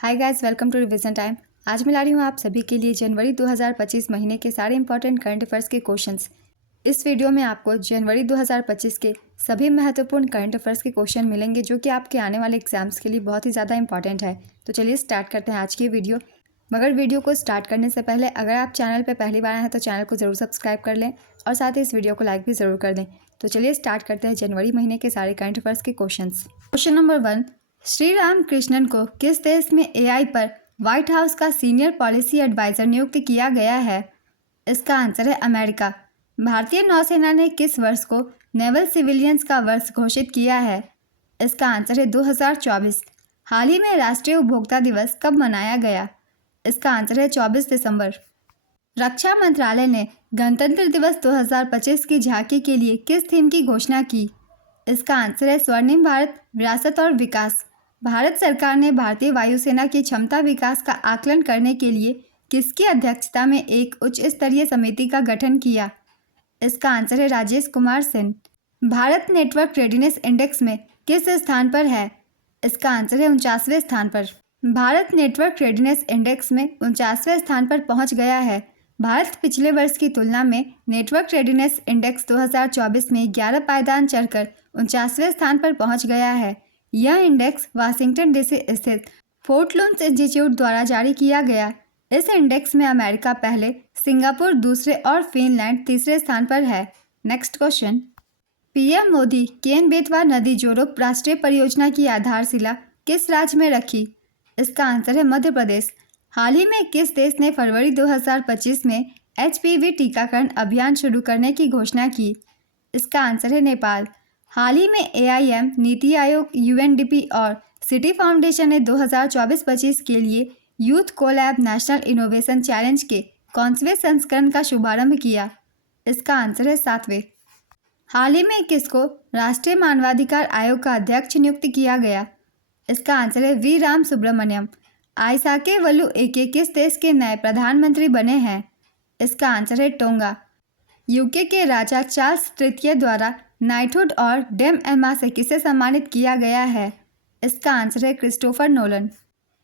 Hi guys, welcome to revision time. आज मैं ला रही हूँ आप सभी के लिए जनवरी 2025 महीने के सारे इंपॉर्टेंट करंट अफेयर्स के क्वेश्चंस। इस वीडियो में आपको जनवरी 2025 के सभी महत्वपूर्ण करंट अफेयर्स के क्वेश्चन मिलेंगे जो कि आपके आने वाले एग्जाम्स के लिए बहुत ही ज़्यादा इंपॉर्टेंट है। तो चलिए स्टार्ट करते हैं आज की वीडियो। मगर वीडियो को स्टार्ट करने से पहले अगर आप चैनल पर पहली बार आए हैं तो चैनल को ज़रूर सब्सक्राइब कर लें और साथ ही इस वीडियो को लाइक भी ज़रूर कर दें। तो चलिए स्टार्ट करते हैं जनवरी महीने के सारे करंट अफेयर्स के question. Question number 1, Shri Ram Krishnan को किस देश में एआई पर व्हाइट हाउस का सीनियर पॉलिसी एडवाइजर नियुक्त किया गया है? इसका आंसर है अमेरिका। भारतीय नौसेना ने किस वर्ष को नेवल सिविलियंस का वर्ष घोषित किया है? इसका आंसर है 2024। हाल ही में राष्ट्रीय उपभोक्ता दिवस कब मनाया गया? इसका आंसर है 24 दिसंबर। रक्षा मंत्रालय ने गणतंत्र दिवस 2025 की झांकी के लिए किस थीम की घोषणा की? इसका आंसर है स्वर्णिम भारत, विरासत और विकास। भारत सरकार ने भारतीय वायुसेना की क्षमता विकास का आकलन करने के लिए किसकी अध्यक्षता में एक उच्च स्तरीय समिति का गठन किया? इसका आंसर है Rajesh Kumar Singh. Bharat network readiness index में किस स्थान पर है? इसका आंसर है 49वें स्थान पर। भारत नेटवर्क रेडिनेस इंडेक्स में 49वें स्थान पर पहुंच गया है। भारत पिछले वर्ष की तुलना में नेटवर्क रेडिनेस इंडेक्स 2024 में 11 पायदान चढ़कर 49वें स्थान पर पहुंच गया है। यह इंडेक्स वाशिंगटन डीसी स्थित फोर्ट लुन्स इंस्टीट्यूट द्वारा जारी किया गया। इस इंडेक्स में अमेरिका पहले, सिंगापुर दूसरे और फिनलैंड तीसरे स्थान पर है। Next question, PM Modi Ken Betwa नदी जोड़ो राष्ट्रीय परियोजना की आधारशिला किस राज्य में रखी? इसका आंसर है मध्य प्रदेश। हाल ही में किस देश ने फरवरी 2025 में एचपीवी टीकाकरण अभियान शुरू करने की घोषणा की? इसका आंसर है नेपाल। हाल ही में एआईएम, नीति आयोग, यूएनडीपी और सिटी फाउंडेशन ने 2024-25 के लिए youth colab national innovation challenge के कौनसवें संस्करण का शुभारंभ किया? इसका आंसर है 7वें। हाल ही में किसको राष्ट्रीय मानवाधिकार आयोग का अध्यक्ष नियुक्त किया गया? इसका आंसर है वी राम सुब्रमण्यम। आइसाके वल्लू एके किस देश के नए प्रधानमंत्री बने हैं? इसका आंसर है टोंगा। यूके के राजा चार्ल्स तृतीय द्वारा नाइटहुड और डेम एमा से किसे सम्मानित किया गया है? इसका आंसर है क्रिस्टोफर नोलन।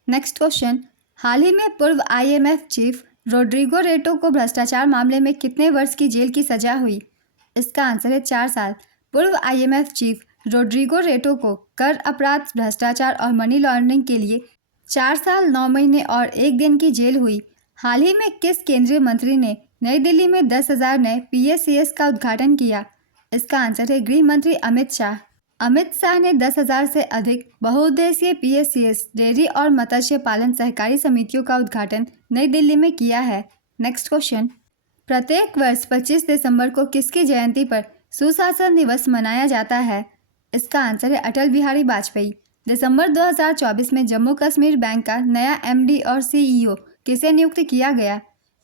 नेक्स्ट क्वेश्चन, हाल ही में पूर्व आईएमएफ चीफ रोड्रिगो रेटो को भ्रष्टाचार मामले में कितने वर्ष की जेल की सजा हुई? इसका आंसर है 4 साल। पूर्व आईएमएफ चीफ रोड्रिगो रेटो को कर अपराध, भ्रष्टाचार और मनी लॉन्ड्रिंग के लिए 4 साल 9 महीने और 1 दिन की जेल हुई। हाल ही में किस केंद्रीय मंत्री ने नई दिल्ली में 10,000 नए पीएससीएस का उद्घाटन किया? इसका आंसर है गृह मंत्री अमित शाह। अमित शाह ने 10,000 से अधिक बहुउद्देशीय पीएससीएस, डेयरी और मत्स्य पालन सहकारी समितियों का उद्घाटन नई दिल्ली में किया है। नेक्स्ट क्वेश्चन, प्रत्येक वर्ष 25 दिसंबर को किसकी जयंती पर सुशासन दिवस मनाया जाता है? इसका आंसर है अटल बिहारी वाजपेयी। दिसंबर 2024 में जम्मू कश्मीर बैंक का नया एमडी और सीईओ किसे नियुक्त किया गया?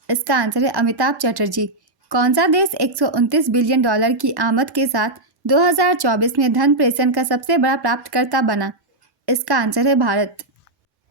इसका आंसर है अमिताभ चटर्जी। कौन सा देश 129 बिलियन डॉलर की आमद के साथ 2024 में धन प्रेषण का सबसे बड़ा प्राप्तकर्ता बना? इसका आंसर है भारत।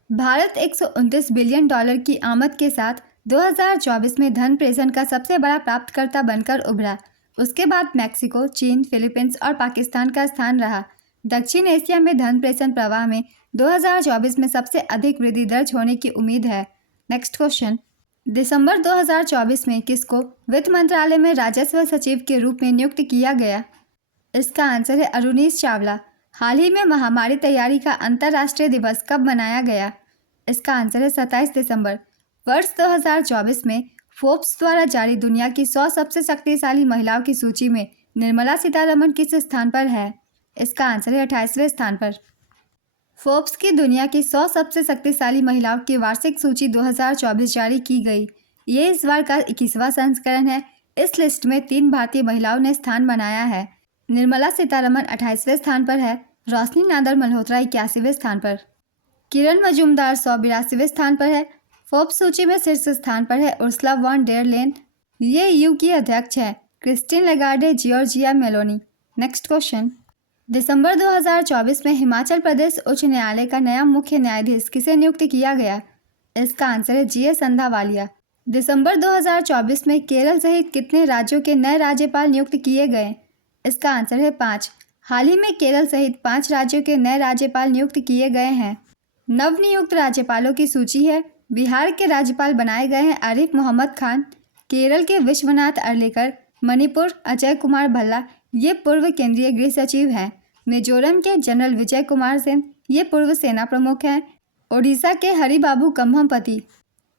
भारत 129 बिलियन डॉलर की आमद के साथ 2024 में धन प्रेषण का सबसे बड़ा प्राप्तकर्ता बनकर उभरा। उसके बाद मैक्सिको, चीन, फिलीपींस और पाकिस्तान का स्थान रहा। दक्षिण एशिया में धन प्रेषण प्रवाह में 2024 में सबसे अधिक वृद्धि दर्ज होने की उम्मीद है। नेक्स्ट क्वेश्चन, दिसंबर 2024 में किसको वित्त मंत्रालय में राजस्व सचिव के रूप में नियुक्त किया गया? इसका आंसर है अरुणीश चावला। हाल ही में महामारी तैयारी का अंतर्राष्ट्रीय दिवस कब मनाया गया? इसका आंसर है 27 दिसंबर। वर्ष 2024 में फोर्ब्स द्वारा जारी दुनिया की 100 सबसे शक्तिशाली महिलाओं की सूची में निर्मला सीतारमण किस स्थान पर है? इसका आंसर है 28वें स्थान पर। फोर्ब्स की दुनिया की 100 सबसे शक्तिशाली महिलाओं की वार्षिक सूची 2024 जारी की गई। ये इस बार का 21वां संस्करण है। इस लिस्ट में 3 भारतीय महिलाओं ने स्थान बनाया है। निर्मला सीतारमण 28वें स्थान पर है, रोशनी नादर मल्होत्रा 81वें स्थान पर, किरण मजूमदार 182वें स्थान पर है। फोर्ब्स सूची में शीर्ष स्थान पर है उर्सुला वॉन डेर लेन। ये ईयू की अध्यक्ष है Christine Lagarde Giorgia Meloni. Next question, दिसंबर 2024 में हिमाचल प्रदेश उच्च न्यायालय का नया मुख्य न्यायाधीश किसे नियुक्त किया गया? इसका आंसर है जीएस अंधावालिया। दिसंबर 2024 में केरल सहित कितने राज्यों के नए राज्यपाल नियुक्त किए गए? इसका आंसर है 5। हाल ही में केरल सहित 5 राज्यों के नए राज्यपाल नियुक्त किए गए हैं। नवनियुक्त राज्यपालों की सूची है। बिहार के राज्यपाल बनाए गए हैं आरिफ मोहम्मद खान, केरल के विश्वनाथ अर्लेकर, मणिपुर अजय कुमार भल्ला, ये पूर्व केंद्रीय गृह सचिव हैं। मिजोरम के जनरल विजय कुमार सिंह, ये पूर्व सेना प्रमुख हैं। ओडिशा के हरिबाबू कम्भमपति,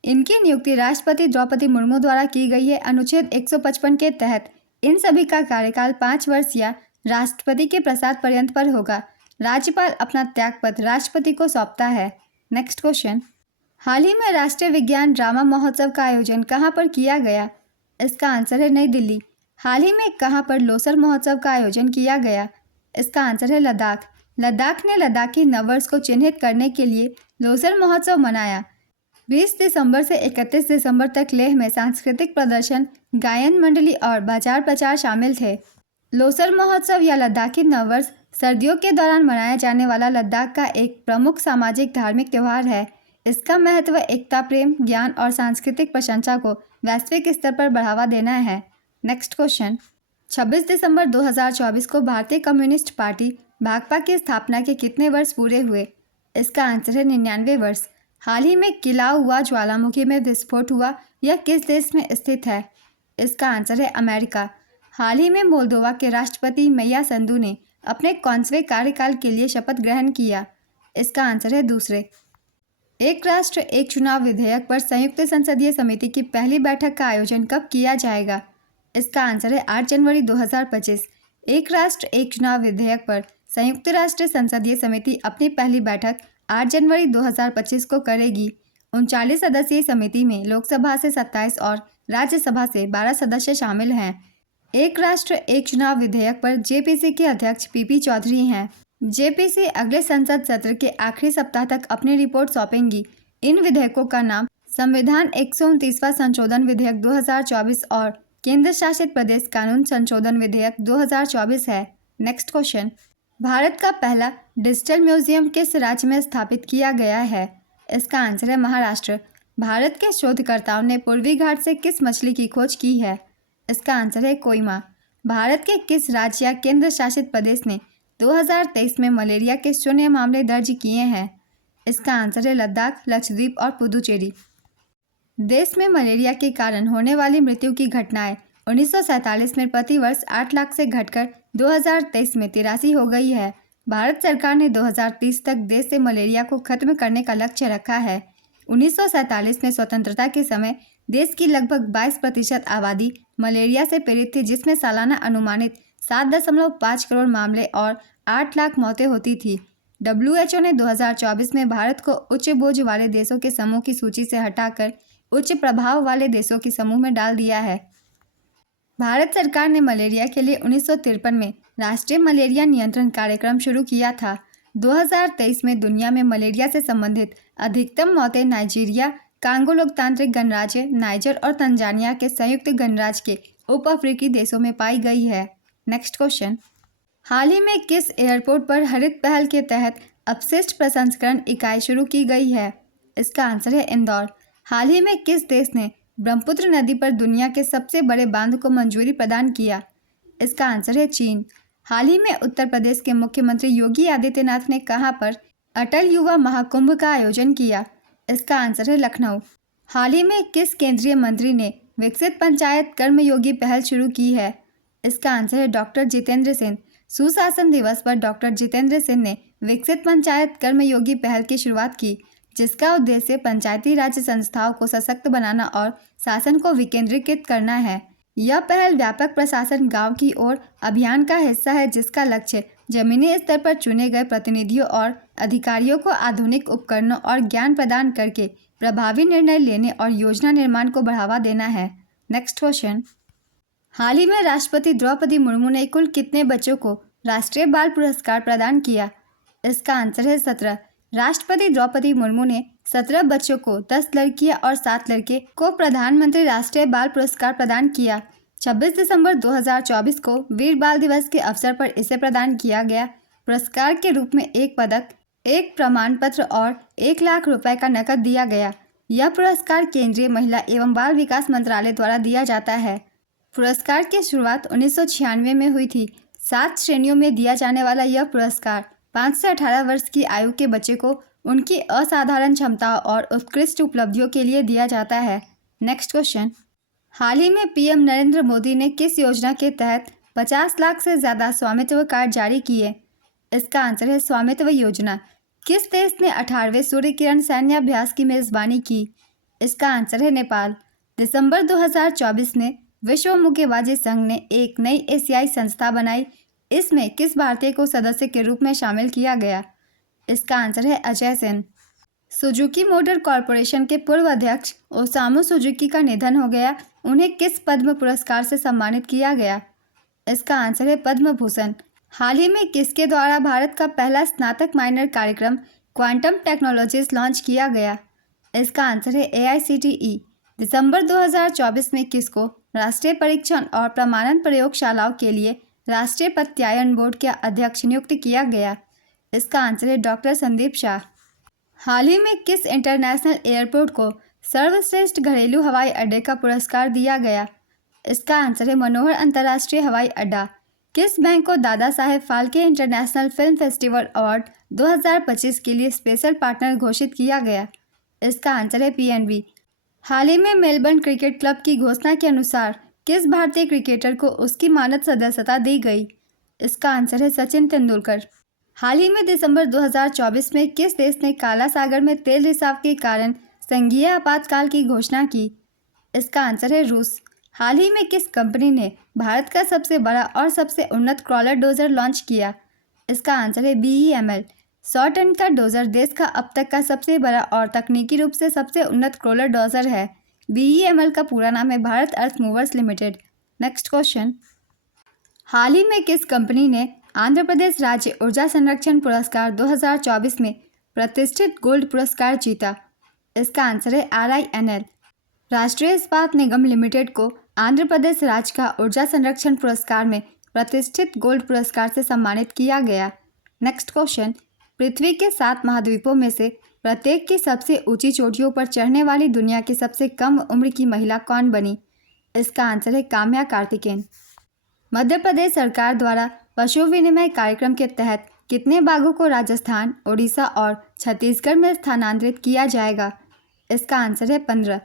इनकी नियुक्ति राष्ट्रपति द्रौपदी मुर्मू द्वारा की गई है अनुच्छेद 155 के तहत। इन सभी का कार्यकाल 5 वर्ष या राष्ट्रपति के प्रसाद पर्यंत पर होगा। राज्यपाल अपना त्यागपत्र राष्ट्रपति को सौंपता है। नेक्स्ट क्वेश्चन, हाल ही में राष्ट्रीय विज्ञान ड्रामा महोत्सव का आयोजन कहाँ पर किया गया? इसका आंसर है नई दिल्ली। हाल ही में कहाँ पर लोसर महोत्सव का आयोजन किया गया? इसका आंसर है लद्दाख। लद्दाख ने लद्दाखी नववर्ष को चिन्हित करने के लिए लोसर महोत्सव मनाया। 20 दिसंबर से 31 दिसंबर तक लेह में सांस्कृतिक प्रदर्शन, गायन मंडली और बाजार प्रचार शामिल थे। लोसर महोत्सव या लद्दाखी नववर्ष सर्दियों के दौरान मनाया जाने वाला लद्दाख का एक प्रमुख सामाजिक धार्मिक त्यौहार है। इसका महत्व एकता, प्रेम, ज्ञान और सांस्कृतिक प्रशंसा को वैश्विक स्तर पर बढ़ावा देना है। नेक्स्ट क्वेश्चन, 26 दिसंबर 2024 को भारतीय कम्युनिस्ट पार्टी भाकपा की स्थापना के कितने वर्ष पूरे हुए? इसका आंसर है 99 वर्ष। हाल ही में किलाउ हुआ ज्वालामुखी में विस्फोट हुआ, यह किस देश में स्थित है? इसका आंसर है अमेरिका। हाल ही में मोल्दोवा के राष्ट्रपति मैया संधू ने अपने 11वें कार्यकाल के लिए शपथ ग्रहण किया। इसका आंसर है दूसरे। एक राष्ट्र एक चुनाव विधेयक पर संयुक्त संसदीय समिति की पहली बैठक का आयोजन कब किया जाएगा? इसका आंसर है 8 जनवरी 2025। एक राष्ट्र एक चुनाव विधेयक पर संयुक्त राष्ट्र संसदीय समिति अपनी पहली बैठक 8 जनवरी 2025 को करेगी। 39 सदस्यीय समिति में लोकसभा से 27 और राज्यसभा से 12 सदस्य शामिल हैं। एक राष्ट्र एक चुनाव विधेयक पर जेपीसी के अध्यक्ष पीपी चौधरी हैं। जेपीसी अगले संसद सत्र के आखिरी सप्ताह तक अपनी रिपोर्ट सौंपेंगी। इन विधेयकों का नाम संविधान 129वां संशोधन विधेयक 2024 और केंद्र शासित प्रदेश कानून संशोधन विधेयक 2024 है। नेक्स्ट क्वेश्चन, भारत का पहला डिजिटल म्यूजियम किस राज्य में स्थापित किया गया है? इसका आंसर है महाराष्ट्र। भारत के शोधकर्ताओं ने पूर्वी घाट से किस मछली की खोज की है? इसका आंसर है कोहिमा। भारत के किस राज्य या केंद्र शासित प्रदेश ने 2023 में मलेरिया के 0 मामले दर्ज किए हैं? इसका आंसर है लद्दाख, लक्षद्वीप और पुदुचेरी। देश में मलेरिया के कारण होने वाली मृत्यु की घटनाएं 1947 में प्रति वर्ष 8 लाख से घटकर 2023 में 83 हो गई है। भारत सरकार ने 2030 तक देश से मलेरिया को खत्म करने का लक्ष्य रखा है। 1947 में स्वतंत्रता के समय देश की लगभग 22% आबादी मलेरिया से पीड़ित थी, जिसमें सालाना अनुमानित 7.5 करोड़ मामले और 8 लाख मौतें होती थी। WHO ने 2024 में भारत को उच्च बोझ वाले देशों के समूह की सूची से हटाकर उच्च प्रभाव वाले देशों के समूह में डाल दिया है। भारत सरकार ने मलेरिया के लिए 1953 में राष्ट्रीय मलेरिया नियंत्रण कार्यक्रम शुरू किया था। 2023 में दुनिया में मलेरिया से संबंधित अधिकतम मौतें नाइजीरिया, कांगो लोकतांत्रिक गणराज्य, नाइजर और तंजानिया के संयुक्त गणराज्य के उप अफ्रीकी देशों में पाई गई है। नेक्स्ट क्वेश्चन, हाल ही में किस एयरपोर्ट पर हरित पहल के तहत अपशिष्ट प्रसंस्करण इकाई शुरू की गई है? इसका आंसर है इंदौर। हाल ही में किस देश ने ब्रह्मपुत्र नदी पर दुनिया के सबसे बड़े बांध को मंजूरी प्रदान किया? इसका आंसर है चीन। हाल ही में उत्तर प्रदेश के मुख्यमंत्री योगी आदित्यनाथ ने कहां पर अटल युवा महाकुंभ का आयोजन किया? इसका आंसर है लखनऊ। हाल ही में किस केंद्रीय मंत्री ने विकसित पंचायत कर्मयोगी पहल शुरू की है? इसका आंसर है डॉक्टर जितेंद्र सिंह। सुशासन दिवस पर डॉक्टर जितेंद्र सिंह ने विकसित पंचायत कर्मयोगी पहल की शुरुआत की, जिसका उद्देश्य पंचायती राज संस्थाओं को सशक्त बनाना और शासन को विकेंद्रीकृत करना है। यह पहल व्यापक प्रशासन गांव की ओर अभियान का हिस्सा है, जिसका लक्ष्य जमीनी स्तर पर चुने गए प्रतिनिधियों और अधिकारियों को आधुनिक उपकरणों और ज्ञान प्रदान करके प्रभावी निर्णय लेने और योजना निर्माण को बढ़ावा देना है। नेक्स्ट क्वेश्चन, हाल ही में राष्ट्रपति द्रौपदी मुर्मू ने कुल कितने बच्चों को राष्ट्रीय बाल पुरस्कार प्रदान किया? इसका आंसर है 17। राष्ट्रपति द्रौपदी मुर्मू ने 17 बच्चों को 10 लड़कियां और 7 लड़के को प्रधानमंत्री राष्ट्रीय बाल पुरस्कार प्रदान किया। 26 दिसंबर 2024 को वीर बाल दिवस के अवसर पर इसे प्रदान किया गया। पुरस्कार के रूप में एक पदक, एक प्रमाण पत्र और 1 लाख रुपए का नकद दिया गया। यह पुरस्कार केंद्रीय महिला एवं बाल विकास मंत्रालय द्वारा दिया जाता है। पुरस्कार की शुरुआत 1996 में हुई थी। 7 श्रेणियों में दिया जाने वाला यह पुरस्कार 5 से 18 वर्ष की आयु के बच्चे को उनकी असाधारण क्षमता और उत्कृष्ट उपलब्धियों के लिए दिया जाता है। नेक्स्ट क्वेश्चन, हाल ही में पीएम नरेंद्र मोदी ने किस योजना के तहत 50 लाख से ज़्यादा स्वामित्व कार्ड जारी किए? इसका आंसर है स्वामित्व योजना। किस देश ने 18वें सूर्य किरण सैन्य अभ्यास की मेज़बानी की? इसका आंसर है नेपाल। दिसंबर 2024 में विश्व मुक्केबाजी संघ ने एक नई एशियाई संस्था बनाई। इसमें किस भारतीय को सदस्य के रूप में शामिल किया गया? इसका आंसर है Ajay Sen. Suzuki motor corporation के पूर्व अध्यक्ष ओसामू सुजुकी का निधन हो गया। उन्हें किस पद्म पुरस्कार से सम्मानित किया गया? इसका आंसर है पद्म भूषण। हाल ही में किसके द्वारा भारत का पहला स्नातक माइनर कार्यक्रम क्वांटम टेक्नोलॉजीज लॉन्च किया गया? इसका आंसर है AICTE। दिसंबर 2024 में किसको राष्ट्रीय परीक्षण और प्रमाणन प्रयोगशालाओं के लिए राष्ट्रीय प्रत्यायन बोर्ड के अध्यक्ष नियुक्त किया गया? इसका आंसर है डॉक्टर संदीप शाह। हाल ही में किस इंटरनेशनल एयरपोर्ट को सर्वश्रेष्ठ घरेलू हवाई अड्डे का पुरस्कार दिया गया? इसका आंसर है मनोहर अंतर्राष्ट्रीय हवाई अड्डा। किस बैंक को Dada Saheb Phalke international film festival award 2025 के लिए स्पेशल पार्टनर घोषित किया गया? इसका आंसर है PNB। हाल ही में मेलबर्न क्रिकेट क्लब की घोषणा के अनुसार किस भारतीय क्रिकेटर को उसकी मानद सदस्यता दी गई? इसका आंसर है सचिन तेंदुलकर। हाल ही में दिसंबर 2024 में किस देश ने काला सागर में तेल रिसाव के कारण संघीय आपातकाल की घोषणा की? इसका आंसर है रूस। हाल ही में किस कंपनी ने भारत का सबसे बड़ा और सबसे उन्नत क्रॉलर डोजर लॉन्च किया? इसका आंसर है BEML। 100 टन का डोजर देश का अब तक का सबसे बड़ा और तकनीकी रूप से सबसे उन्नत क्रॉलर डोजर है। BEML का पूरा नाम है भारत अर्थ मूवर्स लिमिटेड। नेक्स्ट क्वेश्चन, हाल ही में किस कंपनी ने आंध्र प्रदेश राज्य ऊर्जा संरक्षण पुरस्कार 2024 में प्रतिष्ठित गोल्ड पुरस्कार जीता? इसका आंसर है RINL। राष्ट्रीय इस्पात निगम लिमिटेड को आंध्र प्रदेश राज्य का ऊर्जा संरक्षण पुरस्कार में प्रतिष्ठित गोल्ड पुरस्कार से सम्मानित किया गया। नेक्स्ट क्वेश्चन, पृथ्वी के 7 महाद्वीपों में से प्रत्येक की सबसे ऊंची चोटियों पर चढ़ने वाली दुनिया की सबसे कम उम्र की महिला कौन बनी? इसका आंसर है काम्या कार्तिकेयन। मध्य प्रदेश सरकार द्वारा पशु विनिमय कार्यक्रम के तहत कितने बाघों को राजस्थान, ओडिशा और छत्तीसगढ़ में स्थानांतरित किया जाएगा? इसका आंसर है 15।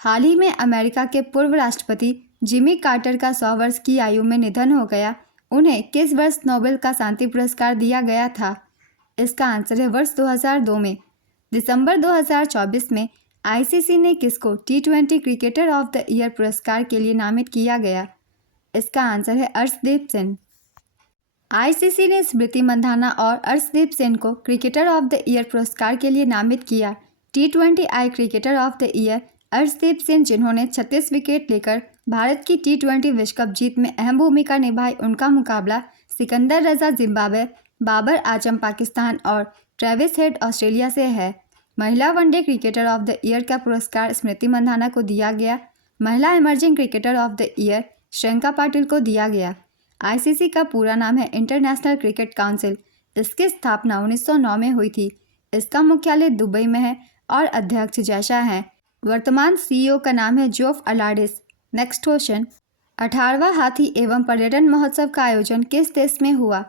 हाल ही में अमेरिका के पूर्व राष्ट्रपति जिमी कार्टर का 100 वर्ष की आयु में निधन हो गया। उन्हें किस वर्ष नोबेल का शांति पुरस्कार दिया गया था? इसका आंसर है वर्ष 2002 में। दिसंबर 2024 में ICC ने किसको T20 cricketer of the year पुरस्कार के लिए नामित किया गया? इसका आंसर है अर्शदीप सिंह। ICC ने स्मृति मंधाना और अर्शदीप सिंह को क्रिकेटर ऑफ द ईयर पुरस्कार के लिए नामित किया। T20I cricketer of the year Arshdeep Singh, जिन्होंने 36 विकेट लेकर भारत की T20 विश्व कप जीत में अहम भूमिका निभाई, उनका मुकाबला सिकंदर रजा जिम्बाब्वे, बाबर आजम पाकिस्तान और ट्रेविस हेड ऑस्ट्रेलिया से है। महिला one day cricketer of the year का पुरस्कार स्मृति मंधाना को दिया गया। महिला emerging cricketer of the year Shreyanka Patil को दिया गया। ICC का पूरा नाम है इंटरनेशनल क्रिकेट काउंसिल। इसकी स्थापना 1909 में हुई थी। इसका मुख्यालय दुबई में है और अध्यक्ष जयशाह हैं। वर्तमान CEO का नाम है जोफ अलाडिस। नेक्स्ट क्वेश्चन, 18वां हाथी एवं पर्यटन महोत्सव का आयोजन किस देश में हुआ?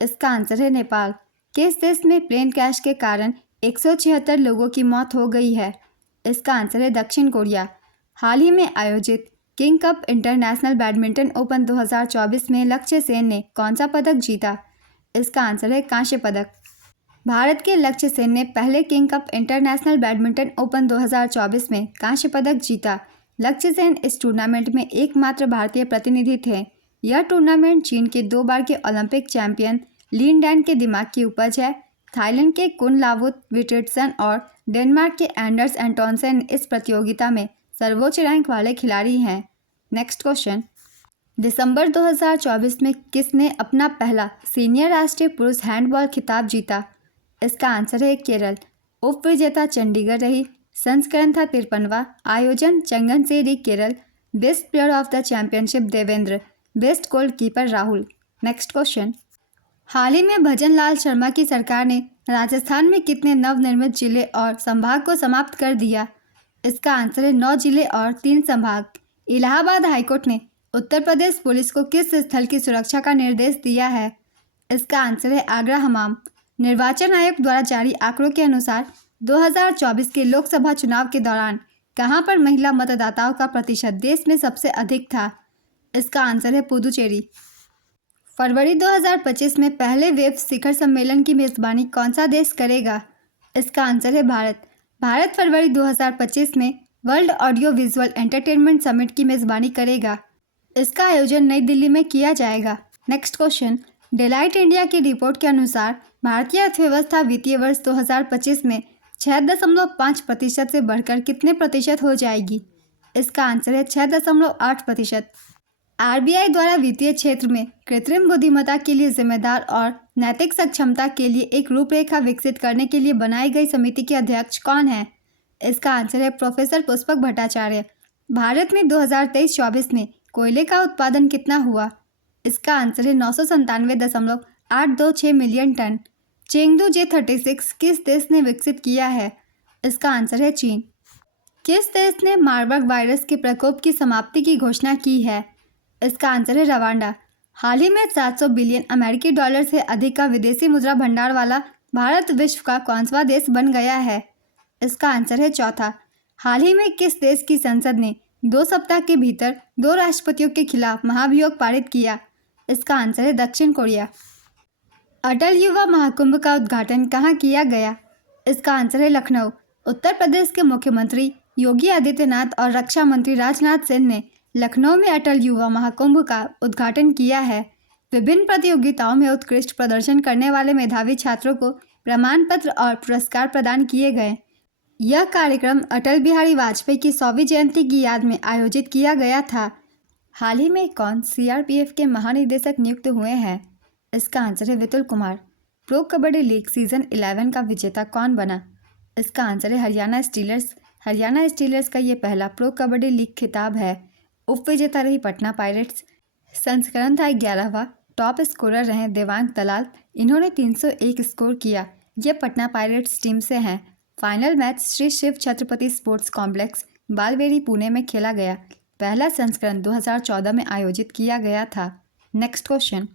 इसका आंसर है नेपाल। किस देश में प्लेन क्रैश के कारण 176 लोगों की मौत हो गई है? इसका आंसर है दक्षिण कोरिया। हाल ही में आयोजित king cup international badminton open 2024 में लक्ष्य सेन ने कौन सा पदक जीता? इसका आंसर है कांस्य पदक। भारत के लक्ष्य सेन ने पहले king cup international badminton open 2024 में कांस्य पदक जीता। लक्ष्य सेन इस टूर्नामेंट में एकमात्र भारतीय प्रतिनिधि थे। यह टूर्नामेंट चीन के 2 बार के ओलंपिक चैंपियन लिन डैन के दिमाग की उपज है। थाईलैंड के कुनलावुत विटिटसन और डेनमार्क के एंडर्स एंटोनसेन इस प्रतियोगिता में सर्वोच्च रैंक वाले खिलाड़ी हैं। नेक्स्ट क्वेश्चन, दिसंबर 2024 में किसने अपना पहला सीनियर राष्ट्रीय पुरुष हैंडबॉल खिताब जीता? इसका आंसर है केरल। उप विजेता चंडीगढ़ रही। संस्करण था 53वां। आयोजन Changanassery Kerala. Best player of the championship Devendra. Best goalkeeper Rahul. Next question, हाल ही में भजन लाल शर्मा की सरकार ने राजस्थान में कितने नवनिर्मित जिले और संभाग को समाप्त कर दिया? इसका आंसर है 9 जिले और 3 संभाग। इलाहाबाद हाईकोर्ट ने उत्तर प्रदेश पुलिस को किस स्थल की सुरक्षा का निर्देश दिया है? इसका आंसर है आगरा हमाम। निर्वाचन आयोग द्वारा जारी आंकड़ों के अनुसार 2024 के लोकसभा चुनाव के दौरान कहां पर महिला मतदाताओं का प्रतिशत देश में सबसे अधिक था? इसका आंसर है पुदुचेरी। फरवरी 2025 में पहले वेब शिखर सम्मेलन की मेजबानी कौन सा देश करेगा? इसका आंसर है भारत। भारत फरवरी 2025 में world audio visual entertainment summit की मेजबानी करेगा। इसका आयोजन नई दिल्ली में किया जाएगा। नेक्स्ट क्वेश्चन, डेलाइट इंडिया की रिपोर्ट के अनुसार भारतीय अर्थव्यवस्था वित्तीय वर्ष 2025 में 6.5% से बढ़कर कितने प्रतिशत हो जाएगी? इसका आंसर है 6.8%। आरबीआई द्वारा वित्तीय क्षेत्र में कृत्रिम बुद्धिमत्ता के लिए जिम्मेदार और नैतिक सक्षमता के लिए एक रूपरेखा विकसित करने के लिए बनाई गई समिति के अध्यक्ष कौन है? इसका आंसर है प्रोफेसर पुष्पक भट्टाचार्य। भारत में 2023-24 में कोयले का उत्पादन कितना हुआ? इसका आंसर है 997.826 मिलियन टन। चेंगडू J36 किस देश ने विकसित किया है? इसका आंसर है चीन। किस देश ने मार्बर्ग वायरस के प्रकोप की समाप्ति की घोषणा की है? इसका आंसर है रवांडा। हाल ही में 700 बिलियन अमेरिकी डॉलर से अधिक का विदेशी मुद्रा भंडार वाला भारत विश्व का कौनसा देश बन गया है? इसका आंसर है चौथा। हाल ही में किस देश की संसद ने 2 सप्ताह के भीतर 2 राष्ट्रपतियों के खिलाफ महाभियोग पारित किया? इसका आंसर है दक्षिण कोरिया। अटल युवा महाकुंभ का उद्घाटन कहाँ किया गया? इसका आंसर है लखनऊ। उत्तर प्रदेश के मुख्यमंत्री योगी आदित्यनाथ और रक्षा मंत्री राजनाथ सिंह ने लखनऊ में अटल युवा महाकुंभ का उद्घाटन किया है। विभिन्न प्रतियोगिताओं में उत्कृष्ट प्रदर्शन करने वाले मेधावी छात्रों को प्रमाण पत्र और पुरस्कार प्रदान किए गए। यह कार्यक्रम अटल बिहारी वाजपेयी की 100वीं जयंती की याद में आयोजित किया गया था। हाल ही में कौन सीआरपीएफ के महानिदेशक नियुक्त हुए हैं? इसका आंसर है Vipul Kumar. Pro kabaddi league season 11 का विजेता कौन बना? इसका आंसर है हरियाणा स्टीलर्स। हरियाणा स्टीलर्स का ये पहला प्रो कबड्डी लीग खिताब है। उप विजेता रही पटना पायरेट्स। संस्करण था 11वां। टॉप स्कोरर रहे देवांग दलाल, इन्होंने 301 स्कोर किया। ये पटना पायरेट्स टीम से हैं। Final match Shri Shiv Chhatrapati sports complex Balewadi Pune में खेला गया। पहला संस्करण 2014 में आयोजित किया गया था। नेक्स्ट क्वेश्चन,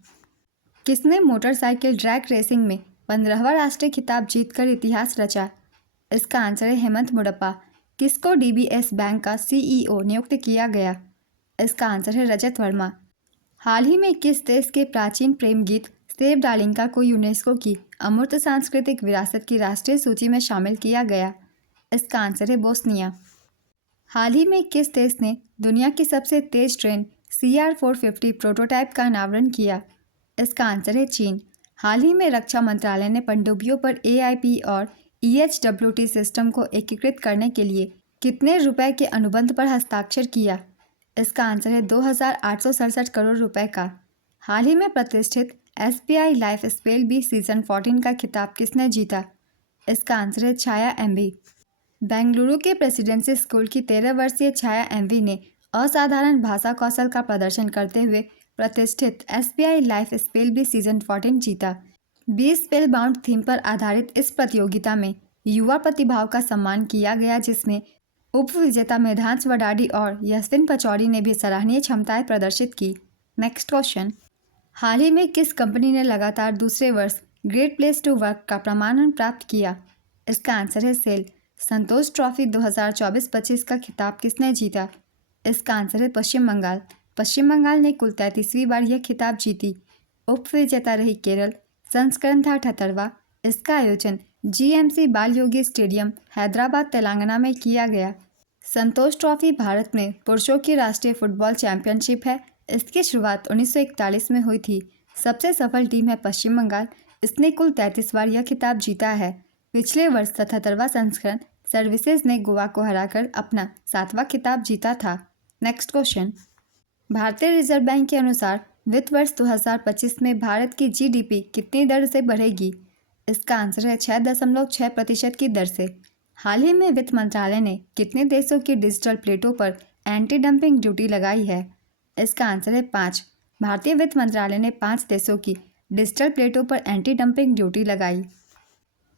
किसने मोटरसाइकिल ड्रैग रेसिंग में 15वां राष्ट्रीय खिताब जीतकर इतिहास रचा? इसका आंसर है हेमंत मुडप्पा। किसको डीबीएस बैंक का सीईओ नियुक्त किया गया? इसका आंसर है रजत वर्मा। हाल ही में किस देश के प्राचीन प्रेम गीत सेव डार्लिंगा को यूनेस्को की अमूर्त सांस्कृतिक विरासत की राष्ट्रीय सूची में शामिल किया गया? इसका आंसर है बोस्निया। हाल ही में किस देश ने दुनिया की सबसे तेज ट्रेन CR450 प्रोटोटाइप का अनावरण किया? इसका आंसर है चीन। हाल ही में रक्षा मंत्रालय ने पनडुब्बियों पर AIP और EHWT सिस्टम को एकीकृत करने के लिए कितने रुपए के अनुबंध पर हस्ताक्षर किया? इसका आंसर है 2,867 करोड़ रुपए का। हाल ही में प्रतिष्ठित SBI life spell bee season 14 का खिताब किसने जीता? इसका आंसर है छाया MV। बेंगलुरु के प्रेसिडेंसी स्कूल की 13 वर्षीय छाया MV ने असाधारण भाषा कौशल का प्रदर्शन करते हुए प्रतिष्ठित SBI life spell bee season 14 जीता। 20 स्पेल बाउंड थीम पर आधारित इस प्रतियोगिता में युवा प्रतिभाओं का सम्मान किया गया, जिसमें उप विजेता मेधांश वडाडी और यशविन पचौरी ने भी सराहनीय क्षमताएं प्रदर्शित की। नेक्स्ट क्वेश्चन, हाल ही में किस कंपनी ने लगातार दूसरे वर्ष ग्रेट प्लेस टू वर्क का प्रमाणन प्राप्त किया? इसका आंसर है सेल। संतोष ट्रॉफी 2024-25 का खिताब किसने जीता? इसका आंसर है पश्चिम बंगाल। पश्चिम बंगाल ने कुल 33वीं बार यह खिताब जीती। उप विजेता रही केरल। संस्करण था 78वां। इसका आयोजन GMC बाल योगी स्टेडियम हैदराबाद तेलंगाना में किया गया। संतोष ट्रॉफी भारत में पुरुषों की राष्ट्रीय फुटबॉल चैंपियनशिप है। इसकी शुरुआत 1941 में हुई थी। सबसे सफल टीम है पश्चिम बंगाल। इसने कुल 33 बार यह खिताब जीता है। पिछले वर्ष 77वां संस्करण सर्विसेज ने गोवा को हराकर अपना 7वां खिताब जीता था। नेक्स्ट क्वेश्चन, भारतीय रिजर्व बैंक के अनुसार वित्त वर्ष 2025 में भारत की GDP कितनी दर से बढ़ेगी? इसका आंसर है 6.6% की दर से। हाल ही में वित्त मंत्रालय ने कितने देशों की डिजिटल प्लेटों पर एंटी डंपिंग ड्यूटी लगाई है? इसका आंसर है 5। भारतीय वित्त मंत्रालय ने 5 देशों की डिजिटल प्लेटों पर एंटी डंपिंग ड्यूटी लगाई।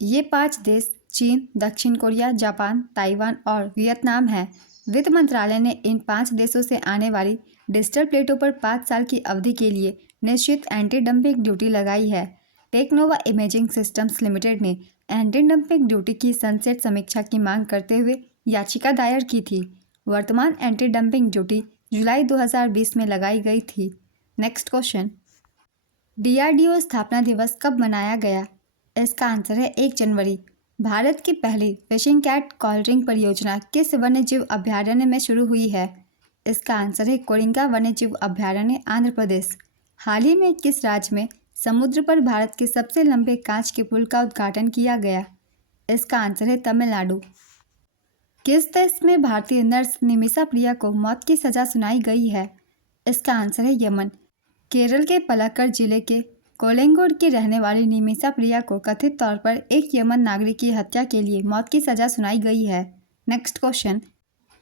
ये 5 देश चीन, दक्षिण कोरिया, जापान, ताइवान और वियतनाम हैं। वित्त मंत्रालय ने इन 5 देशों से आने वाली डिजिटल प्लेटों पर 5 साल की अवधि के लिए निश्चित एंटी डंपिंग ड्यूटी लगाई है। टेक्नोवा इमेजिंग सिस्टम्स लिमिटेड ने एंटी डंपिंग ड्यूटी की सनसेट समीक्षा की मांग करते हुए याचिका दायर की थी। वर्तमान एंटी डंपिंग ड्यूटी जुलाई 2020 में लगाई गई थी। नेक्स्ट क्वेश्चन, DRDO स्थापना दिवस कब मनाया गया? इसका आंसर है 1 जनवरी। भारत की पहली फिशिंग कैट कॉलरिंग परियोजना किस वन्यजीव अभयारण्य में शुरू हुई है? इसका आंसर है कोरिंगा वन्यजीव अभयारण्य, आंध्र प्रदेश। हाल ही में किस राज्य में समुद्र पर भारत के सबसे लंबे कांच के पुल का उद्घाटन किया गया? इसका आंसर है तमिलनाडु। किस देश में भारतीय नर्स निमिषा प्रिया को मौत की सजा सुनाई गई है? इसका आंसर है यमन। केरल के पलक्कड़ जिले के कोलेंगोड की रहने वाली निमिषा प्रिया को कथित तौर पर एक यमन नागरिक की हत्या के लिए मौत की सजा सुनाई गई है। Next question,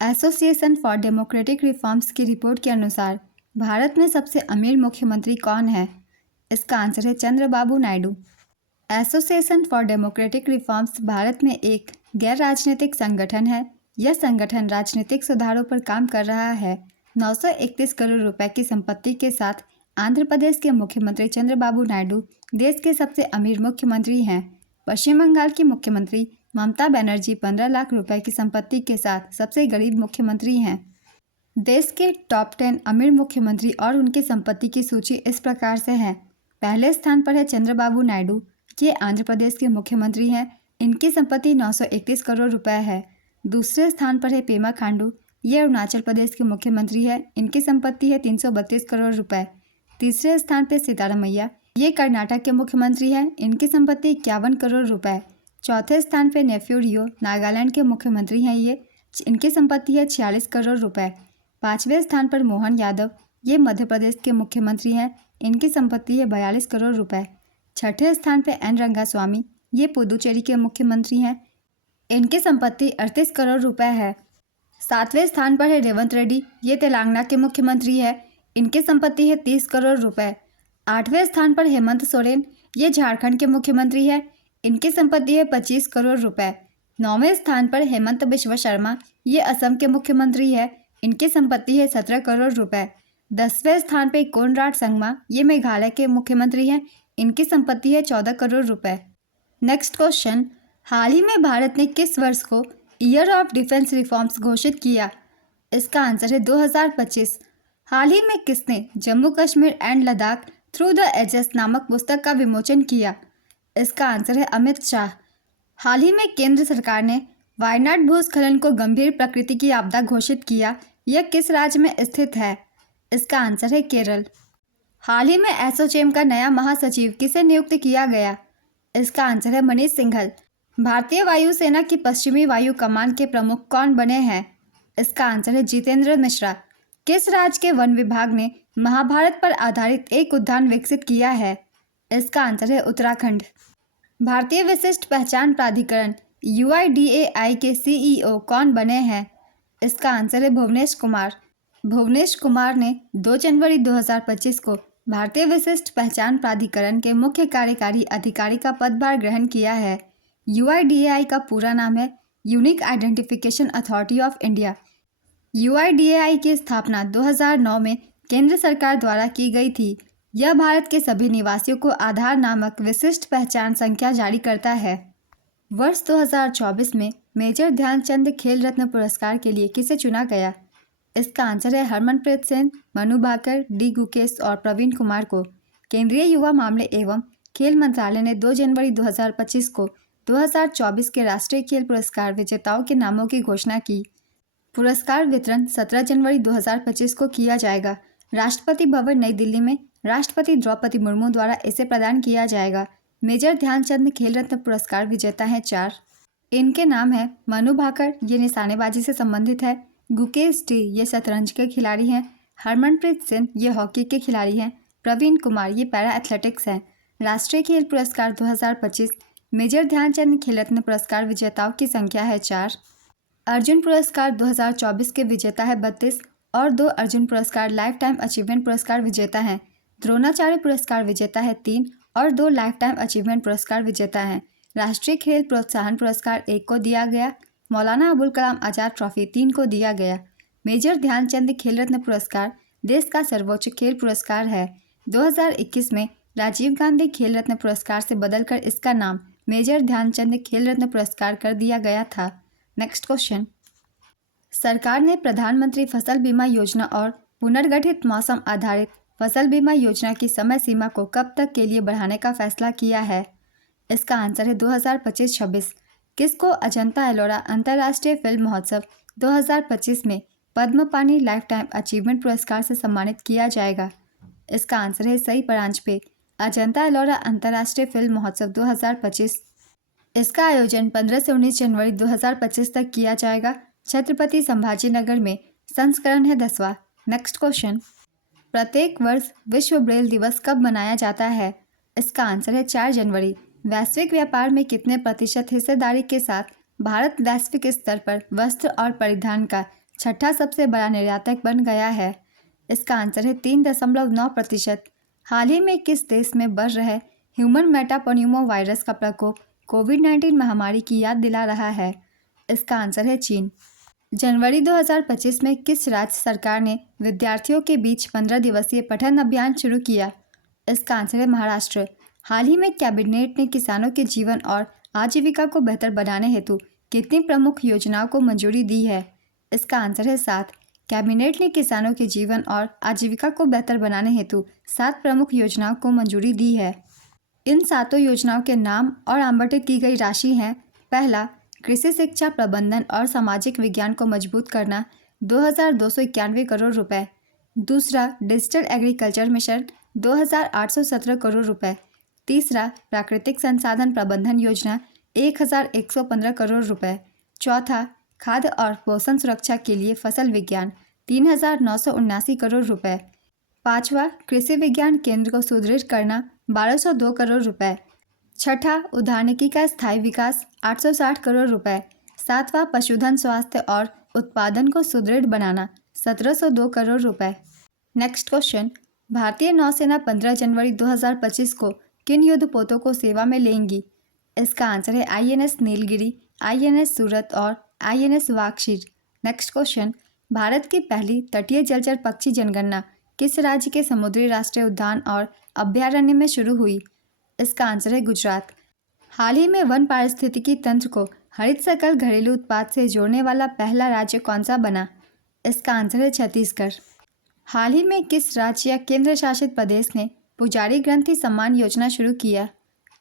association for democratic reforms की रिपोर्ट के अनुसार भारत में सबसे अमीर मुख्यमंत्री कौन है? इसका आंसर है Chandrababu Naidu. Association for democratic reforms Bharat में एक गैर राजनीतिक संगठन है। यह संगठन राजनीतिक सुधारों पर काम कर रहा है। 931 करोड़ रुपए की संपत्ति के साथ आंध्र प्रदेश के मुख्यमंत्री चंद्रबाबू नायडू देश के सबसे अमीर मुख्यमंत्री हैं। पश्चिम बंगाल की मुख्यमंत्री ममता बनर्जी 15 लाख रुपए की संपत्ति के साथ सबसे गरीब मुख्यमंत्री हैं। देश के टॉप 10 अमीर मुख्यमंत्री और उनकी संपत्ति की सूची इस प्रकार से है। पहले स्थान पर है चंद्रबाबू नायडू, ये आंध्र प्रदेश के मुख्यमंत्री हैं। इनकी संपत्ति 931 करोड़ रुपए है। दूसरे स्थान पर है पेमा खांडू, ये अरुणाचल प्रदेश के मुख्यमंत्री है। इनकी संपत्ति है 332 करोड़ रुपए। तीसरे स्थान पर सिद्धारमैया, ये कर्नाटक के मुख्यमंत्री हैं। इनकी संपत्ति 51 करोड़ रुपए। चौथे स्थान पर नेफ्यू रियो, नागालैंड के मुख्यमंत्री हैं ये, इनकी संपत्ति है 46 करोड़ रुपए। पाँचवें स्थान पर मोहन यादव, ये मध्य प्रदेश के मुख्यमंत्री हैं। इनकी संपत्ति है 42 करोड़ रुपए। छठे स्थान पर एन रंगास्वामी, ये पुदुचेरी के मुख्यमंत्री हैं। इनकी संपत्ति 38 करोड़ रुपए है। सातवें स्थान पर है रेवंत रेड्डी, ये तेलंगाना के मुख्यमंत्री है। इनकी संपत्ति है 30 करोड़ रुपए। आठवें स्थान पर हेमंत सोरेन, ये झारखंड के मुख्यमंत्री है। इनकी संपत्ति है 25 करोड़ रुपए। नौवें स्थान पर हेमंत बिश्व शर्मा, ये असम के मुख्यमंत्री है। इनकी संपत्ति है 17 करोड़ रुपए। 10वें स्थान पर कोनराड संगमा, ये मेघालय के मुख्यमंत्री हैं। इनकी संपत्ति है 14 करोड़ रुपए। नेक्स्ट क्वेश्चन, हाल ही में भारत ने किस वर्ष को ईयर ऑफ डिफेंस रिफॉर्म्स घोषित किया? इसका आंसर है 2025। हाल ही में किसने Jammu Kashmir and Ladakh through the ages नामक पुस्तक का विमोचन किया? इसका आंसर है अमित शाह। हाल ही में केंद्र सरकार ने वायनाड भूस्खलन को गंभीर प्रकृति की आपदा घोषित किया। यह किस राज्य में स्थित है? इसका आंसर है केरल। हाल ही में एसोचैम का नया महासचिव किसे नियुक्त किया गया? इसका आंसर है मनीष सिंघल। भारतीय वायुसेना की पश्चिमी वायु कमान के प्रमुख कौन बने हैं? इसका आंसर है जितेंद्र मिश्रा। किस राज्य के वन विभाग ने महाभारत पर आधारित एक उद्यान विकसित किया है? इसका आंसर है उत्तराखंड। भारतीय विशिष्ट पहचान प्राधिकरण UIDAI के CEO कौन बने हैं? इसका आंसर है भुवनेश कुमार। भुवनेश कुमार ने 2 जनवरी 2025 को भारतीय विशिष्ट पहचान प्राधिकरण के मुख्य कार्यकारी अधिकारी का पदभार ग्रहण किया है। UIDAI का पूरा नाम है unique identification authority of India. UIDAI की स्थापना 2009 में केंद्र सरकार द्वारा की गई थी। यह भारत के सभी निवासियों को आधार नामक विशिष्ट पहचान संख्या जारी करता है। वर्ष 2024 में मेजर ध्यानचंद खेल रत्न पुरस्कार के लिए किसे चुना गया? इसका आंसर है हरमनप्रीत सिंह, मनु भाकर, D गुकेश और प्रवीण कुमार को। केंद्रीय युवा मामले एवं खेल मंत्रालय ने 2 जनवरी 2025 को 2024 के राष्ट्रीय खेल पुरस्कार विजेताओं के नामों की घोषणा की। पुरस्कार वितरण 17 जनवरी 2025 को किया जाएगा। राष्ट्रपति भवन नई दिल्ली में राष्ट्रपति द्रौपदी मुर्मू द्वारा इसे प्रदान किया जाएगा। मेजर ध्यानचंद खेल रत्न पुरस्कार विजेता हैं 4। इनके नाम है मनु भाकर, ये निशानेबाजी से संबंधित है। गुकेश D, ये शतरंज के खिलाड़ी हैं। हरमनप्रीत सिंह, ये हॉकी के खिलाड़ी हैं। प्रवीण कुमार, ये पैरा एथलेटिक्स हैं। राष्ट्रीय खेल पुरस्कार 2025 मेजर ध्यानचंद खेल रत्न पुरस्कार विजेताओं की संख्या है 4। अर्जुन पुरस्कार 2024 के विजेता है 32 और 2 अर्जुन पुरस्कार लाइफ टाइम अचीवमेंट पुरस्कार विजेता हैं। द्रोणाचार्य पुरस्कार विजेता है 3 और 2 लाइफ टाइम अचीवमेंट पुरस्कार विजेता हैं। राष्ट्रीय खेल प्रोत्साहन पुरस्कार 1 को दिया गया। मौलाना अबुल कलाम आज़ाद ट्रॉफी 3 को दिया गया। मेजर ध्यानचंद खेल रत्न पुरस्कार देश का सर्वोच्च खेल पुरस्कार है। 2021 में राजीव गांधी खेल रत्न पुरस्कार से बदलकर इसका नाम मेजर ध्यानचंद खेल रत्न पुरस्कार कर दिया गया था। नेक्स्ट क्वेश्चन, सरकार ने प्रधानमंत्री फसल बीमा योजना और पुनर्गठित मौसम आधारित फसल बीमा योजना की समय सीमा को कब तक के लिए बढ़ाने का फैसला किया है? इसका आंसर है 2025-26। किसको अजंता एलोरा अंतर्राष्ट्रीय फिल्म महोत्सव 2025 में पद्म पानी लाइफ टाइम अचीवमेंट पुरस्कार से सम्मानित किया जाएगा? इसका आंसर है सही प्रांश पे अजंता एलोरा अंतर्राष्ट्रीय फिल्म महोत्सव 2025। इसका आयोजन 15 से 19 जनवरी 2025 तक किया जाएगा। छत्रपति संभाजीनगर में। संस्करण है 10वां। नेक्स्ट क्वेश्चन, प्रत्येक वर्ष विश्व ब्रेल दिवस कब मनाया जाता है? इसका आंसर है 4 जनवरी। वैश्विक व्यापार में कितने प्रतिशत हिस्सेदारी के साथ भारत वैश्विक स्तर पर वस्त्र और परिधान का छठा सबसे बड़ा निर्यातक बन गया है? इसका आंसर है 3.9%। हाल ही में किस देश में बढ़ रहे ह्यूमन मेटापोन्यूमो वायरस का प्रकोप कोविड-19 महामारी की याद दिला रहा है? इसका आंसर है चीन। जनवरी 2025 में किस राज्य सरकार ने विद्यार्थियों के बीच 15 दिवसीय पठन अभियान शुरू किया? इसका आंसर है महाराष्ट्र। हाल ही में कैबिनेट ने किसानों के जीवन और आजीविका को बेहतर बनाने हेतु कितनी प्रमुख योजनाओं को मंजूरी दी है? इसका आंसर है 7। कैबिनेट ने किसानों के जीवन और आजीविका को बेहतर बनाने हेतु 7 प्रमुख योजनाओं को मंजूरी दी है। इन 7 योजनाओं के नाम और आवंटित की गई राशि हैं। पहला, कृषि शिक्षा प्रबंधन और सामाजिक विज्ञान को मजबूत करना 2291 करोड़ रुपए। दूसरा, डिजिटल एग्रीकल्चर मिशन 2817 करोड़ रुपए। तीसरा, प्राकृतिक संसाधन प्रबंधन योजना 1115 करोड़ रुपए। चौथा, खाद्य और पोषण सुरक्षा के लिए फसल विज्ञान 3979 करोड़ रुपए। पाँचवा, कृषि विज्ञान केंद्र को सुदृढ़ करना 1202 करोड़ रुपए। छठा, उद्यानिकी का स्थायी विकास 860 करोड़ रुपए। सातवां, पशुधन स्वास्थ्य और उत्पादन को सुदृढ़ बनाना 1702 करोड़ रुपए। नेक्स्ट क्वेश्चन, भारतीय नौसेना 15 जनवरी 2025 को किन युद्धपोतों को सेवा में लेंगी? इसका आंसर है INS नीलगिरी, INS सूरत और INS वाक्षीर। नेक्स्ट क्वेश्चन, भारत की पहली तटीय जलचर पक्षी जनगणना किस राज्य के समुद्री राष्ट्रीय उद्यान और अभयारण्य में शुरू हुई? इसका आंसर है गुजरात। हाल ही में वन पारिस्थितिकी तंत्र को हरित सकल घरेलू उत्पाद से जोड़ने वाला पहला राज्य कौन सा बना? इसका आंसर है छत्तीसगढ़। हाल ही में किस राज्य या केंद्र शासित प्रदेश ने पुजारी ग्रंथि सम्मान योजना शुरू किया?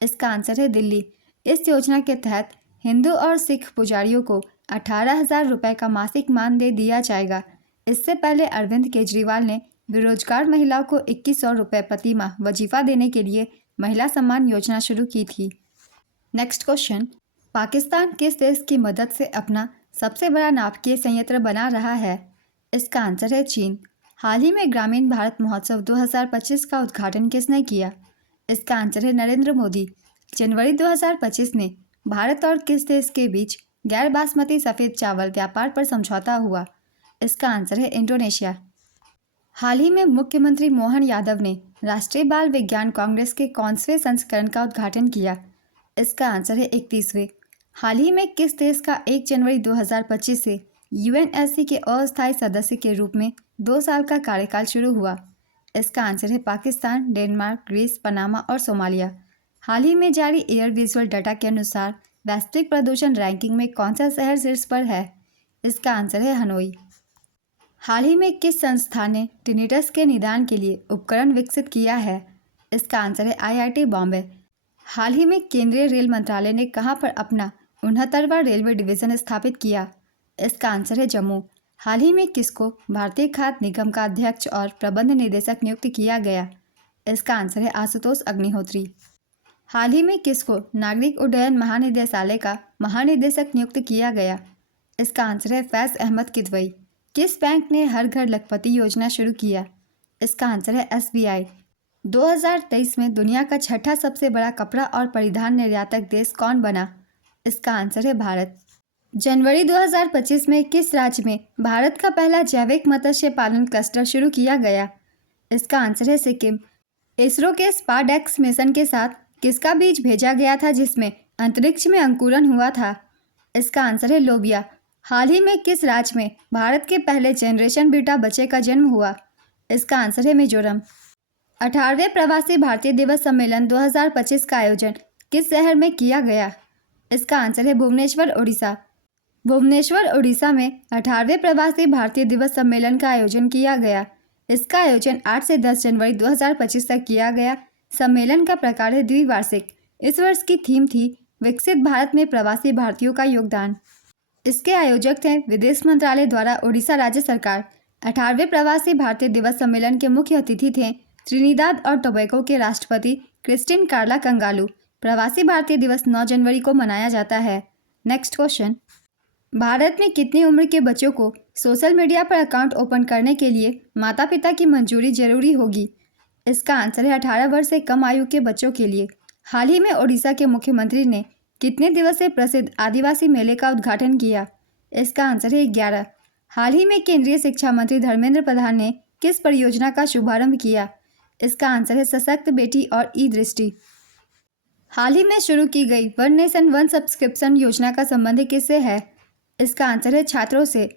इसका आंसर है दिल्ली। इस योजना के तहत हिंदू और सिख पुजारियों को 18,000 रुपये का मासिक मानदेय दिया जाएगा। इससे पहले अरविंद केजरीवाल ने बेरोजगार महिलाओं को 2100 रुपये प्रति माह वजीफा देने के लिए महिला सम्मान योजना शुरू की थी। नेक्स्ट क्वेश्चन, पाकिस्तान किस देश की मदद से अपना सबसे बड़ा नाभिकीय संयंत्र बना रहा है? इसका आंसर है चीन। हाल ही में ग्रामीण भारत महोत्सव 2025 का उद्घाटन किसने किया? इसका आंसर है नरेंद्र मोदी। जनवरी 2025 में भारत और किस देश के बीच गैर बासमती सफ़ेद चावल व्यापार पर समझौता हुआ? इसका आंसर है इंडोनेशिया। हाल ही में मुख्यमंत्री मोहन यादव ने राष्ट्रीय बाल विज्ञान कांग्रेस के कौनसवें संस्करण का उद्घाटन किया? इसका आंसर है 31वें। हाल ही में किस देश का 1 जनवरी 2025 से UNSC के अस्थायी सदस्य के रूप में 2 साल का कार्यकाल शुरू हुआ? इसका आंसर है पाकिस्तान, डेनमार्क, ग्रीस, पनामा और सोमालिया। हाल ही में जारी एयर विजुअल डाटा के अनुसार वैश्विक प्रदूषण रैंकिंग में कौन सा शहर शीर्ष पर है? इसका आंसर है हनोई। हाल ही में किस संस्था ने टिनिटस के निदान के लिए उपकरण विकसित किया है? इसका आंसर है IIT बॉम्बे। हाल ही में केंद्रीय रेल मंत्रालय ने कहां पर अपना 69वां रेलवे डिवीज़न स्थापित किया? इसका आंसर है जम्मू। हाल ही में किसको भारतीय खाद्य निगम का अध्यक्ष और प्रबंध निदेशक नियुक्त किया गया? इसका आंसर है आशुतोष अग्निहोत्री। हाल ही में किसको नागरिक उड्डयन महानिदेशालय का महानिदेशक नियुक्त किया गया? इसका आंसर है फैज़ अहमद किदवई। किस बैंक ने हर घर लखपति योजना शुरू किया? इसका आंसर है SBI। 2023 में दुनिया का छठा सबसे बड़ा कपड़ा और परिधान निर्यातक देश कौन बना? इसका आंसर है भारत। जनवरी 2025 में किस राज्य में भारत का पहला जैविक मत्स्य पालन क्लस्टर शुरू किया गया? इसका आंसर है सिक्किम। इसरो के स्पारडेक्स मिशन के साथ किसका बीज भेजा गया था जिसमें अंतरिक्ष में अंकुरन हुआ था? इसका आंसर है लोबिया। हाल ही में किस राज्य में भारत के पहले जनरेशन बीटा बच्चे का जन्म हुआ? इसका आंसर है मिजोरम। 18वें प्रवासी भारतीय दिवस सम्मेलन 2025 का आयोजन किस शहर में किया गया? इसका आंसर है भुवनेश्वर, उड़ीसा। भुवनेश्वर, उड़ीसा में 18वें प्रवासी भारतीय दिवस सम्मेलन का आयोजन किया गया। इसका आयोजन 8 से 10 जनवरी 2025 तक किया गया। सम्मेलन का प्रकार है द्विवार्षिक। इस वर्ष की थीम थी विकसित भारत में प्रवासी भारतीयों का योगदान। इसके आयोजक थे विदेश मंत्रालय द्वारा उड़ीसा राज्य सरकार। 18वें प्रवासी भारतीय दिवस सम्मेलन के मुख्य अतिथि थे त्रिनिदाद और टोबैगो के राष्ट्रपति क्रिस्टिन कार्ला कंगालू। प्रवासी भारतीय दिवस 9 जनवरी को मनाया जाता है। नेक्स्ट क्वेश्चन, भारत में कितनी उम्र के बच्चों को सोशल मीडिया पर अकाउंट ओपन करने के लिए माता पिता की मंजूरी जरूरी होगी? इसका आंसर है 18 वर्ष से कम आयु के बच्चों के लिए। हाल ही में ओडिशा के मुख्यमंत्री ने कितने दिवसीय प्रसिद्ध आदिवासी मेले का उद्घाटन किया? इसका आंसर है 11। हाल ही में केंद्रीय शिक्षा मंत्री धर्मेंद्र प्रधान ने किस परियोजना का शुभारंभ किया? इसका आंसर है सशक्त बेटी और ई दृष्टि। हाल ही में शुरू की गई वन नेशन वन सब्सक्रिप्शन योजना का संबंध किससे है? इसका आंसर है छात्रों से।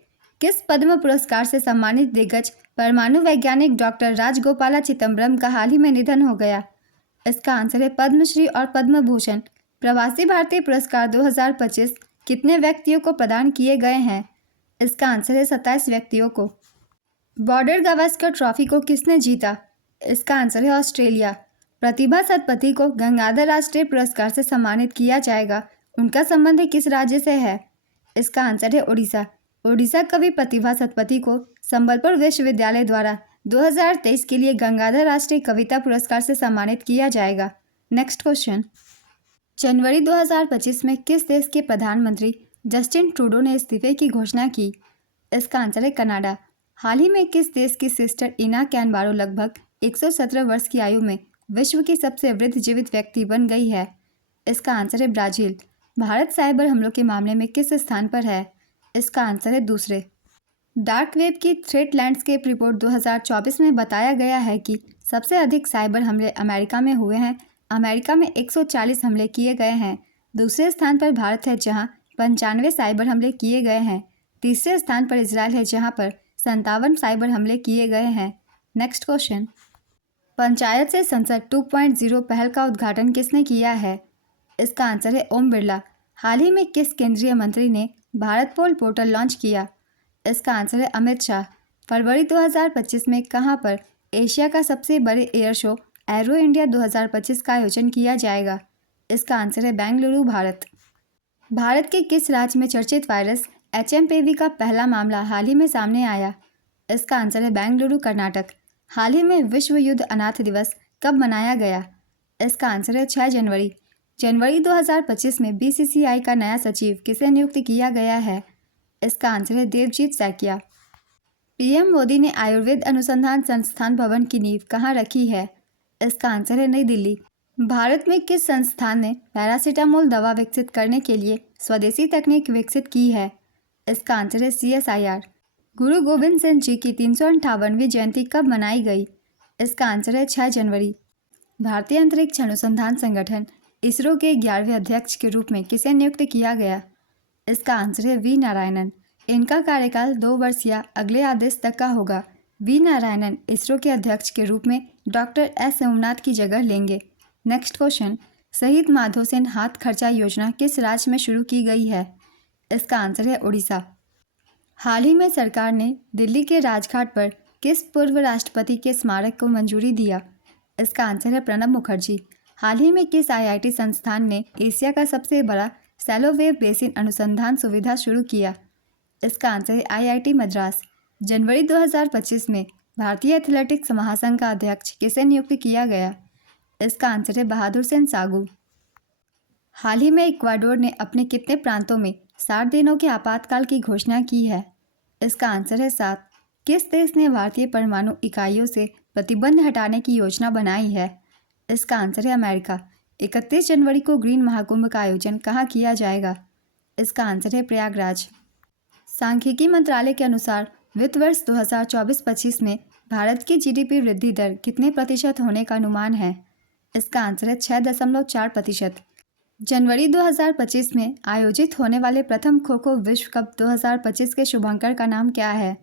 किस पद्म पुरस्कार से सम्मानित दिग्गज परमाणु वैज्ञानिक डॉक्टर राजगोपाला चिदम्बरम का हाल ही में निधन हो गया? इसका आंसर है पद्मश्री और पद्म भूषण। प्रवासी भारतीय पुरस्कार 2025 कितने व्यक्तियों को प्रदान किए गए हैं? इसका आंसर है 27 व्यक्तियों को। बॉर्डर गावस्कर ट्रॉफी को किसने जीता? इसका आंसर है ऑस्ट्रेलिया। प्रतिभा सतपथी को गंगाधर राष्ट्रीय पुरस्कार से सम्मानित किया जाएगा। उनका संबंध किस राज्य से है? इसका आंसर है उड़ीसा। उड़ीसा कवि प्रतिभा सतपथी को संबलपुर विश्वविद्यालय द्वारा 2023 के लिए गंगाधर राष्ट्रीय कविता पुरस्कार से सम्मानित किया जाएगा। नेक्स्ट क्वेश्चन, जनवरी 2025 में किस देश के प्रधानमंत्री जस्टिन ट्रूडो ने इस्तीफे की घोषणा की? इसका आंसर है कनाडा। हाल ही में किस देश की सिस्टर इना कैनबारो लगभग 117 वर्ष की आयु में विश्व की सबसे वृद्ध जीवित व्यक्ति बन गई है? इसका आंसर है ब्राजील। भारत साइबर हमलों के मामले में किस स्थान पर है? इसका आंसर है दूसरे। डार्क वेब की थ्रेट लैंडस्केप रिपोर्ट 2024 में बताया गया है कि सबसे अधिक साइबर हमले अमेरिका में हुए हैं। अमेरिका में 140 हमले किए गए हैं। दूसरे स्थान पर भारत है जहां 95 साइबर हमले किए गए हैं। तीसरे स्थान पर इजराइल है जहां पर 57 साइबर हमले किए गए हैं। नेक्स्ट क्वेश्चन, पंचायत से संसद 2.0 पहल का उद्घाटन किसने किया है? इसका आंसर है ओम बिरला। हाल ही में किस केंद्रीय मंत्री ने भारत पोल पोर्टल लॉन्च किया? इसका आंसर है अमित शाह। फरवरी 2025 में कहां पर एशिया का सबसे बड़े एयर शो एरो इंडिया 2025 का आयोजन किया जाएगा? इसका आंसर है बेंगलुरु, भारत। भारत के किस राज्य में चर्चित वायरस HMPV का पहला मामला हाल ही में सामने आया? इसका आंसर है बेंगलुरु, कर्नाटक। हाल ही में विश्व युद्ध अनाथ दिवस कब मनाया गया? इसका आंसर है 6 जनवरी। जनवरी 2025 में BCCI का नया सचिव किसे नियुक्त किया गया है? इसका आंसर है देवजीत सैकिया। PM मोदी ने आयुर्वेद अनुसंधान संस्थान भवन की नींव कहाँ रखी है? इसका आंसर है नई दिल्ली। भारत में किस संस्थान ने पैरासीटामोल दवा विकसित करने के लिए स्वदेशी तकनीक विकसित की है? इसका आंसर है CSIR। गुरु गोविंद सिंह जी की 358वीं जयंती कब मनाई गई? इसका आंसर है 6 जनवरी। भारतीय अंतरिक्ष अनुसंधान संगठन इसरो के 11वें अध्यक्ष के रूप में किसे नियुक्त किया गया? इसका आंसर है V नारायणन। इनका कार्यकाल 2 वर्ष या अगले आदेश तक का होगा। V नारायणन इसरो के अध्यक्ष के रूप में डॉक्टर S सोमनाथ की जगह लेंगे। नेक्स्ट क्वेश्चन, शहीद माधोसेन हाथ खर्चा योजना किस राज्य में शुरू की गई है? इसका आंसर है उड़ीसा। हाल ही में सरकार ने दिल्ली के राजघाट पर किस पूर्व राष्ट्रपति के स्मारक को मंजूरी दिया? इसका आंसर है प्रणब मुखर्जी। हाल ही में किस IIT संस्थान ने एशिया का सबसे बड़ा सैलो वेव बेसिन अनुसंधान सुविधा शुरू किया? इसका आंसर है IIT मद्रास। जनवरी 2025 में भारतीय एथलेटिक्स महासंघ का अध्यक्ष किसे नियुक्त किया गया? इसका आंसर है बहादुर सेन सागू। हाल ही में इक्वाडोर ने अपने कितने प्रांतों में 60 दिनों के आपातकाल की घोषणा की है? इसका आंसर है 7। किस देश ने भारतीय परमाणु इकाइयों से प्रतिबंध हटाने की योजना बनाई है? इसका आंसर है अमेरिका। 31 जनवरी को ग्रीन महाकुंभ का आयोजन कहाँ किया जाएगा? इसका आंसर है प्रयागराज। सांख्यिकी मंत्रालय के अनुसार वित्त वर्ष 2024-25 में भारत की GDP वृद्धि दर कितने प्रतिशत होने का अनुमान है? इसका आंसर है 6.4%। जनवरी 2025 में आयोजित होने वाले प्रथम खो खो विश्व कप 2025 के शुभांकर का नाम क्या है?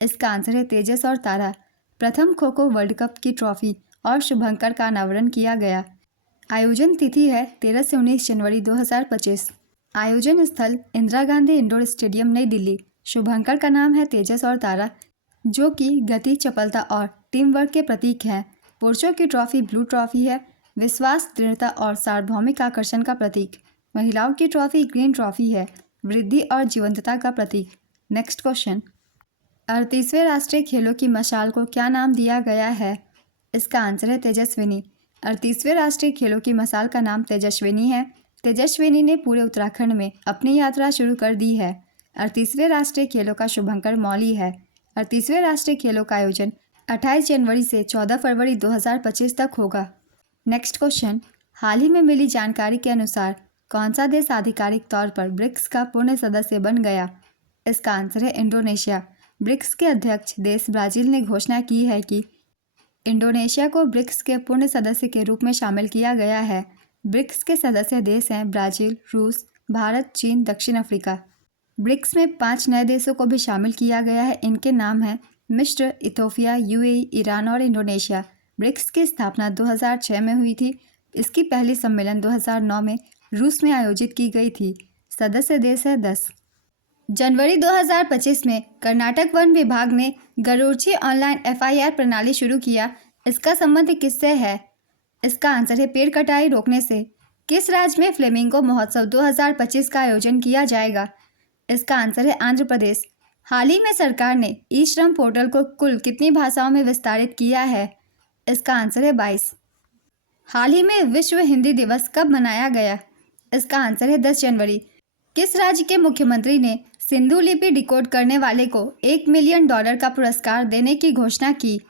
इसका आंसर है तेजस और तारा। प्रथम खो खो वर्ल्ड कप की ट्रॉफी और शुभंकर का अनावरण किया गया। आयोजन तिथि है 13 से 19 जनवरी 2025। आयोजन स्थल इंदिरा गांधी इंडोर स्टेडियम नई दिल्ली। शुभंकर का नाम है तेजस और तारा, जो कि गति, चपलता और टीम वर्क के प्रतीक हैं। पुरुषों की ट्रॉफी ब्लू ट्रॉफी है, विश्वास, दृढ़ता और सार्वभौमिक आकर्षण का प्रतीक। महिलाओं की ट्रॉफी ग्रीन ट्रॉफी है, वृद्धि और जीवंतता का प्रतीक। नेक्स्ट क्वेश्चन, 38वें राष्ट्रीय खेलों की मशाल को क्या नाम दिया गया है? इसका आंसर है तेजस्विनी। 38वें राष्ट्रीय खेलों की मशाल का नाम तेजस्विनी है। तेजस्विनी ने पूरे उत्तराखंड में अपनी यात्रा शुरू कर दी है। 38वें राष्ट्रीय खेलों का शुभंकर मौली है। 38वें राष्ट्रीय खेलों का आयोजन 28 जनवरी से 14 फरवरी 2025 तक होगा। नेक्स्ट क्वेश्चन, हाल ही में मिली जानकारी के अनुसार कौन सा देश आधिकारिक तौर पर ब्रिक्स का पूर्ण सदस्य बन गया? इसका आंसर है इंडोनेशिया। ब्रिक्स के अध्यक्ष देश ब्राज़ील ने घोषणा की है कि इंडोनेशिया को ब्रिक्स के पूर्ण सदस्य के रूप में शामिल किया गया है। ब्रिक्स के सदस्य देश हैं ब्राज़ील, रूस, भारत, चीन, दक्षिण अफ्रीका। ब्रिक्स में 5 नए देशों को भी शामिल किया गया है। इनके नाम हैं मिस्र, इथोपिया, यूएई, ईरान और इंडोनेशिया। ब्रिक्स की स्थापना 2006 में हुई थी। इसकी पहली सम्मेलन 2009 में रूस में आयोजित की गई थी। सदस्य देश है 10। जनवरी 2025 में कर्नाटक वन विभाग ने गरुड़ची ऑनलाइन FIR प्रणाली शुरू किया। इसका संबंध किससे है? इसका आंसर है पेड़ कटाई रोकने से। किस राज्य में फ्लेमिंगो महोत्सव 2025 का आयोजन किया जाएगा? इसका आंसर है आंध्र प्रदेश। हाल ही में सरकार ने ई श्रम पोर्टल को कुल कितनी भाषाओं में विस्तारित किया है? इसका आंसर है 22। हाल ही में विश्व हिंदी दिवस कब मनाया गया? इसका आंसर है 10 जनवरी। किस राज्य के मुख्यमंत्री ने सिंधु लिपि डिकोड करने वाले को $1 मिलियन का पुरस्कार देने की घोषणा की?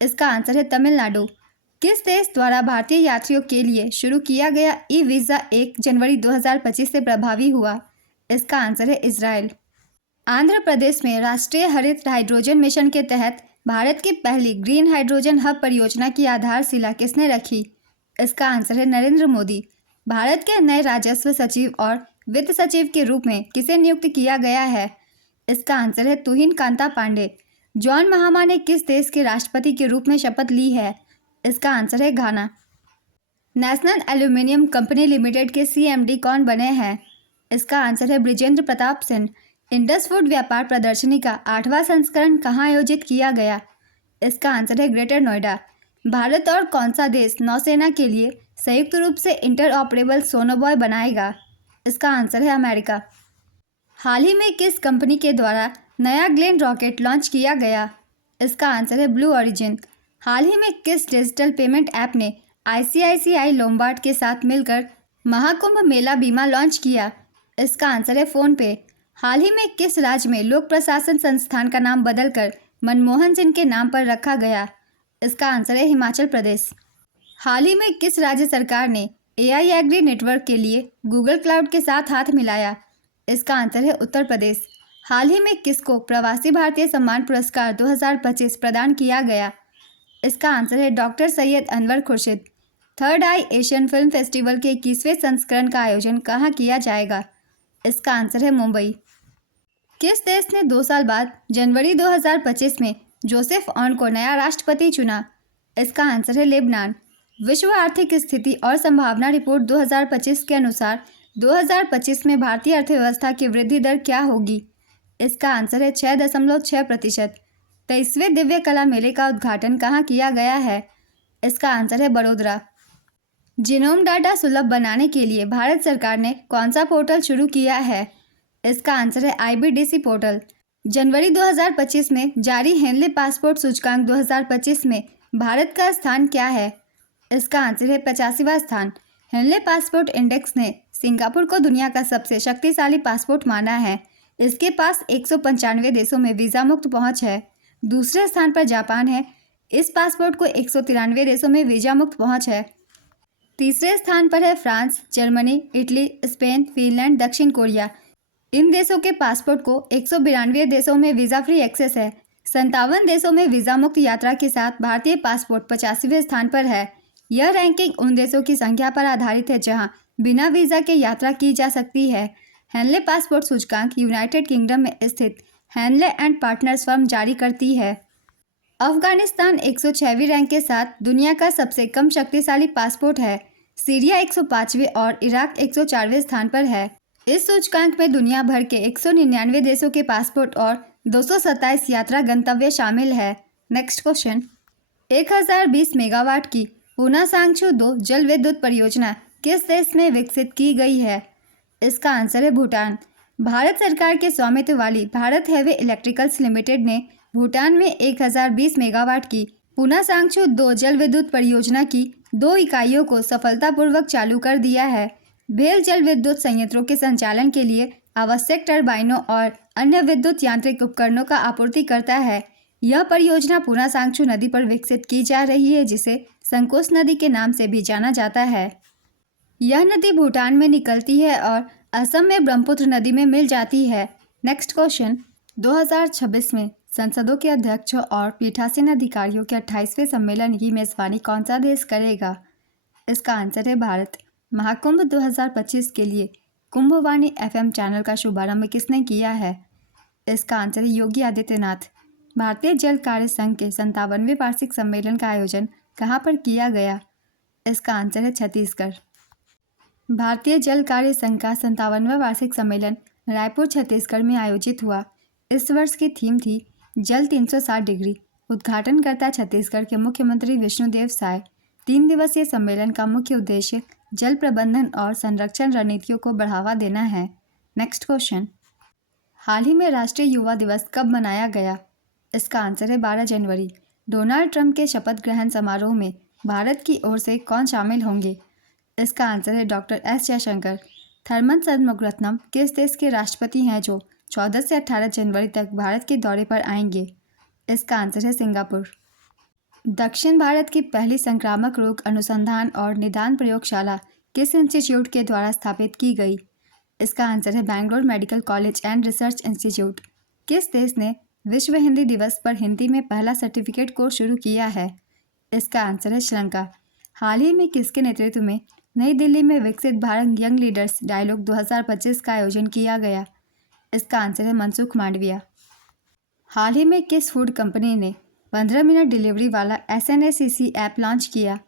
इसका आंसर है तमिलनाडु। किस देश द्वारा भारतीय यात्रियों के लिए शुरू किया गया ई वीज़ा 1 जनवरी 2025 से प्रभावी हुआ? इसका आंसर है इजराइल। आंध्र प्रदेश में राष्ट्रीय हरित हाइड्रोजन मिशन के तहत भारत की पहली ग्रीन हाइड्रोजन हब परियोजना की आधारशिला किसने रखी? इसका आंसर है नरेंद्र मोदी। भारत के नए राजस्व सचिव और वित्त सचिव के रूप में किसे नियुक्त किया गया है? इसका आंसर है तुहिन कांता पांडे। जॉन महामा ने किस देश के राष्ट्रपति के रूप में शपथ ली है? इसका आंसर है घाना। नेशनल एल्यूमिनियम कंपनी लिमिटेड के CMD कौन बने हैं? इसका आंसर है बृजेंद्र प्रताप सिंह। इंडस फूड व्यापार प्रदर्शनी का 8वां संस्करण कहाँ आयोजित किया गया? इसका आंसर है ग्रेटर नोएडा। भारत और कौन सा देश नौसेना के लिए संयुक्त रूप से इंटर ऑपरेबल सोनोबॉय बनाएगा? इसका आंसर है अमेरिका। हाल ही में किस कंपनी के द्वारा नया ग्लेन रॉकेट लॉन्च किया गया? इसका आंसर है ब्लू ओरिजिन। हाल ही में किस डिजिटल पेमेंट ऐप ने ICICI लोम्बार्ड के साथ मिलकर महाकुंभ मेला बीमा लॉन्च किया? इसका आंसर है फ़ोनपे। हाल ही में किस राज्य में लोक प्रशासन संस्थान का नाम बदलकर मनमोहन सिंह के नाम पर रखा गया? इसका आंसर है हिमाचल प्रदेश। हाल ही में किस राज्य सरकार ने AI एग्री नेटवर्क के लिए गूगल क्लाउड के साथ हाथ मिलाया? इसका आंसर है उत्तर प्रदेश। हाल ही में किसको प्रवासी भारतीय सम्मान पुरस्कार 2025 प्रदान किया गया? इसका आंसर है डॉक्टर सैयद अनवर खुर्शीद। थर्ड आई एशियन फिल्म फेस्टिवल के 21वें संस्करण का आयोजन कहाँ किया जाएगा? इसका आंसर है मुंबई। किस देश ने 2 साल बाद जनवरी 2025 में जोसेफ ऑन को नया राष्ट्रपति चुना? इसका आंसर है लेबनान। विश्व आर्थिक स्थिति और संभावना रिपोर्ट 2025 के अनुसार 2025 में भारतीय अर्थव्यवस्था की वृद्धि दर क्या होगी? इसका आंसर है 6.6%। 23वें दिव्य कला मेले का उद्घाटन कहाँ किया गया है? इसका आंसर है बड़ोदरा। जीनोम डाटा सुलभ बनाने के लिए भारत सरकार ने कौन सा पोर्टल शुरू किया है? इसका आंसर है IBDC पोर्टल। जनवरी 2025 में जारी हेनले पासपोर्ट सूचकांक 2025 में भारत का स्थान क्या है? इसका आंसर है 85वां स्थान। हेनले पासपोर्ट इंडेक्स ने सिंगापुर को दुनिया का सबसे शक्तिशाली पासपोर्ट माना है। इसके पास 195 देशों में वीज़ा मुक्त पहुंच है। दूसरे स्थान पर जापान है। इस पासपोर्ट को 193 देशों में वीज़ा मुक्त पहुंच है। तीसरे स्थान पर है France, Germany, Italy, Spain, Finland, दक्षिण कोरिया। इन देशों के पासपोर्ट को 192 देशों में वीज़ा फ्री एक्सेस है। 57 देशों में वीज़ा मुक्त यात्रा के साथ भारतीय पासपोर्ट 85वें स्थान पर है। यह रैंकिंग उन देशों की संख्या पर आधारित है जहां बिना वीज़ा के यात्रा की जा सकती है। हेनले पासपोर्ट सूचकांक यूनाइटेड किंगडम में स्थित हेनले एंड पार्टनर्स फर्म जारी करती है। अफगानिस्तान 106वीं रैंक के साथ दुनिया का सबसे कम शक्तिशाली पासपोर्ट है। सीरिया 105वें और इराक 104वें स्थान पर है। इस सूचकांक में दुनिया भर के 199 देशों के पासपोर्ट और 227 यात्रा गंतव्य शामिल है। नेक्स्ट क्वेश्चन, 1020 मेगावाट की पूना सांगछू 2 जल विद्युत परियोजना किस देश में विकसित की गई है? इसका आंसर है भूटान। भारत सरकार के स्वामित्व वाली भारत हेवी इलेक्ट्रिकल्स लिमिटेड ने भूटान में 1020 मेगावाट की पूना सांगछू 2 जल विद्युत परियोजना की 2 इकाइयों को सफलतापूर्वक चालू कर दिया है। भेल जल विद्युत संयंत्रों के संचालन के लिए आवश्यक टरबाइनों और अन्य विद्युत यांत्रिक उपकरणों का आपूर्ति करता है। यह परियोजना पूना सांगछू नदी पर विकसित की जा रही है, जिसे संकोस नदी के नाम से भी जाना जाता है। यह नदी भूटान में निकलती है और असम में ब्रह्मपुत्र नदी में मिल जाती है। नेक्स्ट क्वेश्चन, 2026 में संसदों के अध्यक्ष और पीठासीन अधिकारियों के 28वें सम्मेलन की मेजबानी कौन सा देश करेगा? इसका आंसर है भारत। महाकुंभ 2025 के लिए कुंभवाणी FM चैनल का शुभारंभ किसने किया है? इसका आंसर है योगी आदित्यनाथ। भारतीय जल कार्य संघ के 57वें वार्षिक सम्मेलन का आयोजन कहाँ पर किया गया? इसका आंसर है छत्तीसगढ़। भारतीय जल कार्य संघ का 57वां वार्षिक सम्मेलन रायपुर छत्तीसगढ़ में आयोजित हुआ। इस वर्ष की थीम थी जल 360 डिग्री। उद्घाटनकर्ता छत्तीसगढ़ के मुख्यमंत्री विष्णुदेव साय। 3 दिवसीय सम्मेलन का मुख्य उद्देश्य जल प्रबंधन और संरक्षण रणनीतियों को बढ़ावा देना है। नेक्स्ट क्वेश्चन, हाल ही में राष्ट्रीय युवा दिवस कब मनाया गया? इसका आंसर है 12 जनवरी। डोनाल्ड ट्रंप के शपथ ग्रहण समारोह में भारत की ओर से कौन शामिल होंगे? इसका आंसर है डॉक्टर एस जयशंकर। थर्मन सदमुगरत्नम किस देश के राष्ट्रपति हैं जो 14 से 18 जनवरी तक भारत के दौरे पर आएंगे? इसका आंसर है सिंगापुर। दक्षिण भारत की पहली संक्रामक रोग अनुसंधान और निदान प्रयोगशाला किस इंस्टीट्यूट के द्वारा स्थापित की गई? इसका आंसर है Bangalore medical college and research institute. किस देश ने विश्व हिंदी दिवस पर हिंदी में पहला सर्टिफिकेट कोर्स शुरू किया है? इसका आंसर है श्रीलंका। हाल ही में किसके नेतृत्व में नई दिल्ली में विकसित भारत यंग लीडर्स डायलॉग 2025 का आयोजन किया गया? इसका आंसर है मनसुख मांडविया। हाल ही में किस फूड कंपनी ने 15 मिनट डिलीवरी वाला SNACC ऐप लॉन्च किया?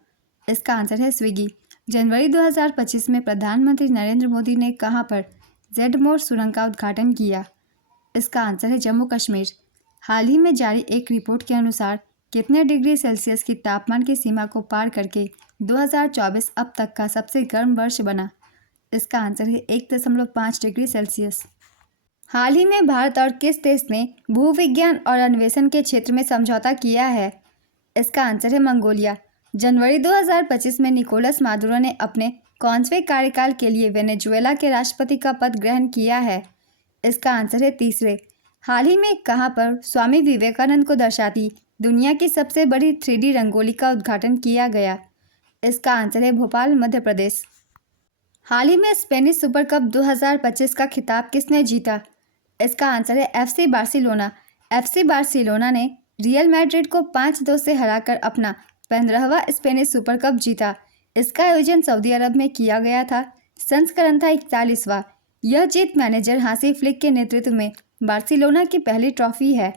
इसका आंसर है स्विगी। जनवरी 2025 में प्रधानमंत्री नरेंद्र मोदी ने कहां पर जेडमोर सुरंग का उद्घाटन किया? इसका आंसर है जम्मू कश्मीर। हाल ही में जारी एक रिपोर्ट के अनुसार कितने डिग्री सेल्सियस की तापमान की सीमा को पार करके 2024 अब तक का सबसे गर्म वर्ष बना? इसका आंसर है 1.5 डिग्री सेल्सियस। हाल ही में भारत और किस देश ने भूविज्ञान और अन्वेषण के क्षेत्र में समझौता किया है? इसका आंसर है मंगोलिया। जनवरी 2025 में निकोलस मादुरो ने अपने कौनसवें कार्यकाल के लिए वेनेजुएला के राष्ट्रपति का पद ग्रहण किया है? इसका आंसर है तीसरे। हाल ही में कहां पर स्वामी विवेकानंद को दर्शाती दुनिया की सबसे बड़ी 3D रंगोली का उद्घाटन किया गया? इसका आंसर है भोपाल, मध्य प्रदेश। हाल ही में स्पेनिश सुपर कप 2025 का खिताब किसने जीता? इसका आंसर है FC बार्सिलोना। FC बार्सिलोना ने रियल मैड्रिड को 5-2 से हराकर अपना 15वां स्पेनिश सुपर कप जीता। इसका आयोजन सऊदी अरब में किया गया था। संस्करण था 41वां। यह जीत मैनेजर हांसी फ्लिक के नेतृत्व में बार्सिलोना की पहली ट्रॉफी है।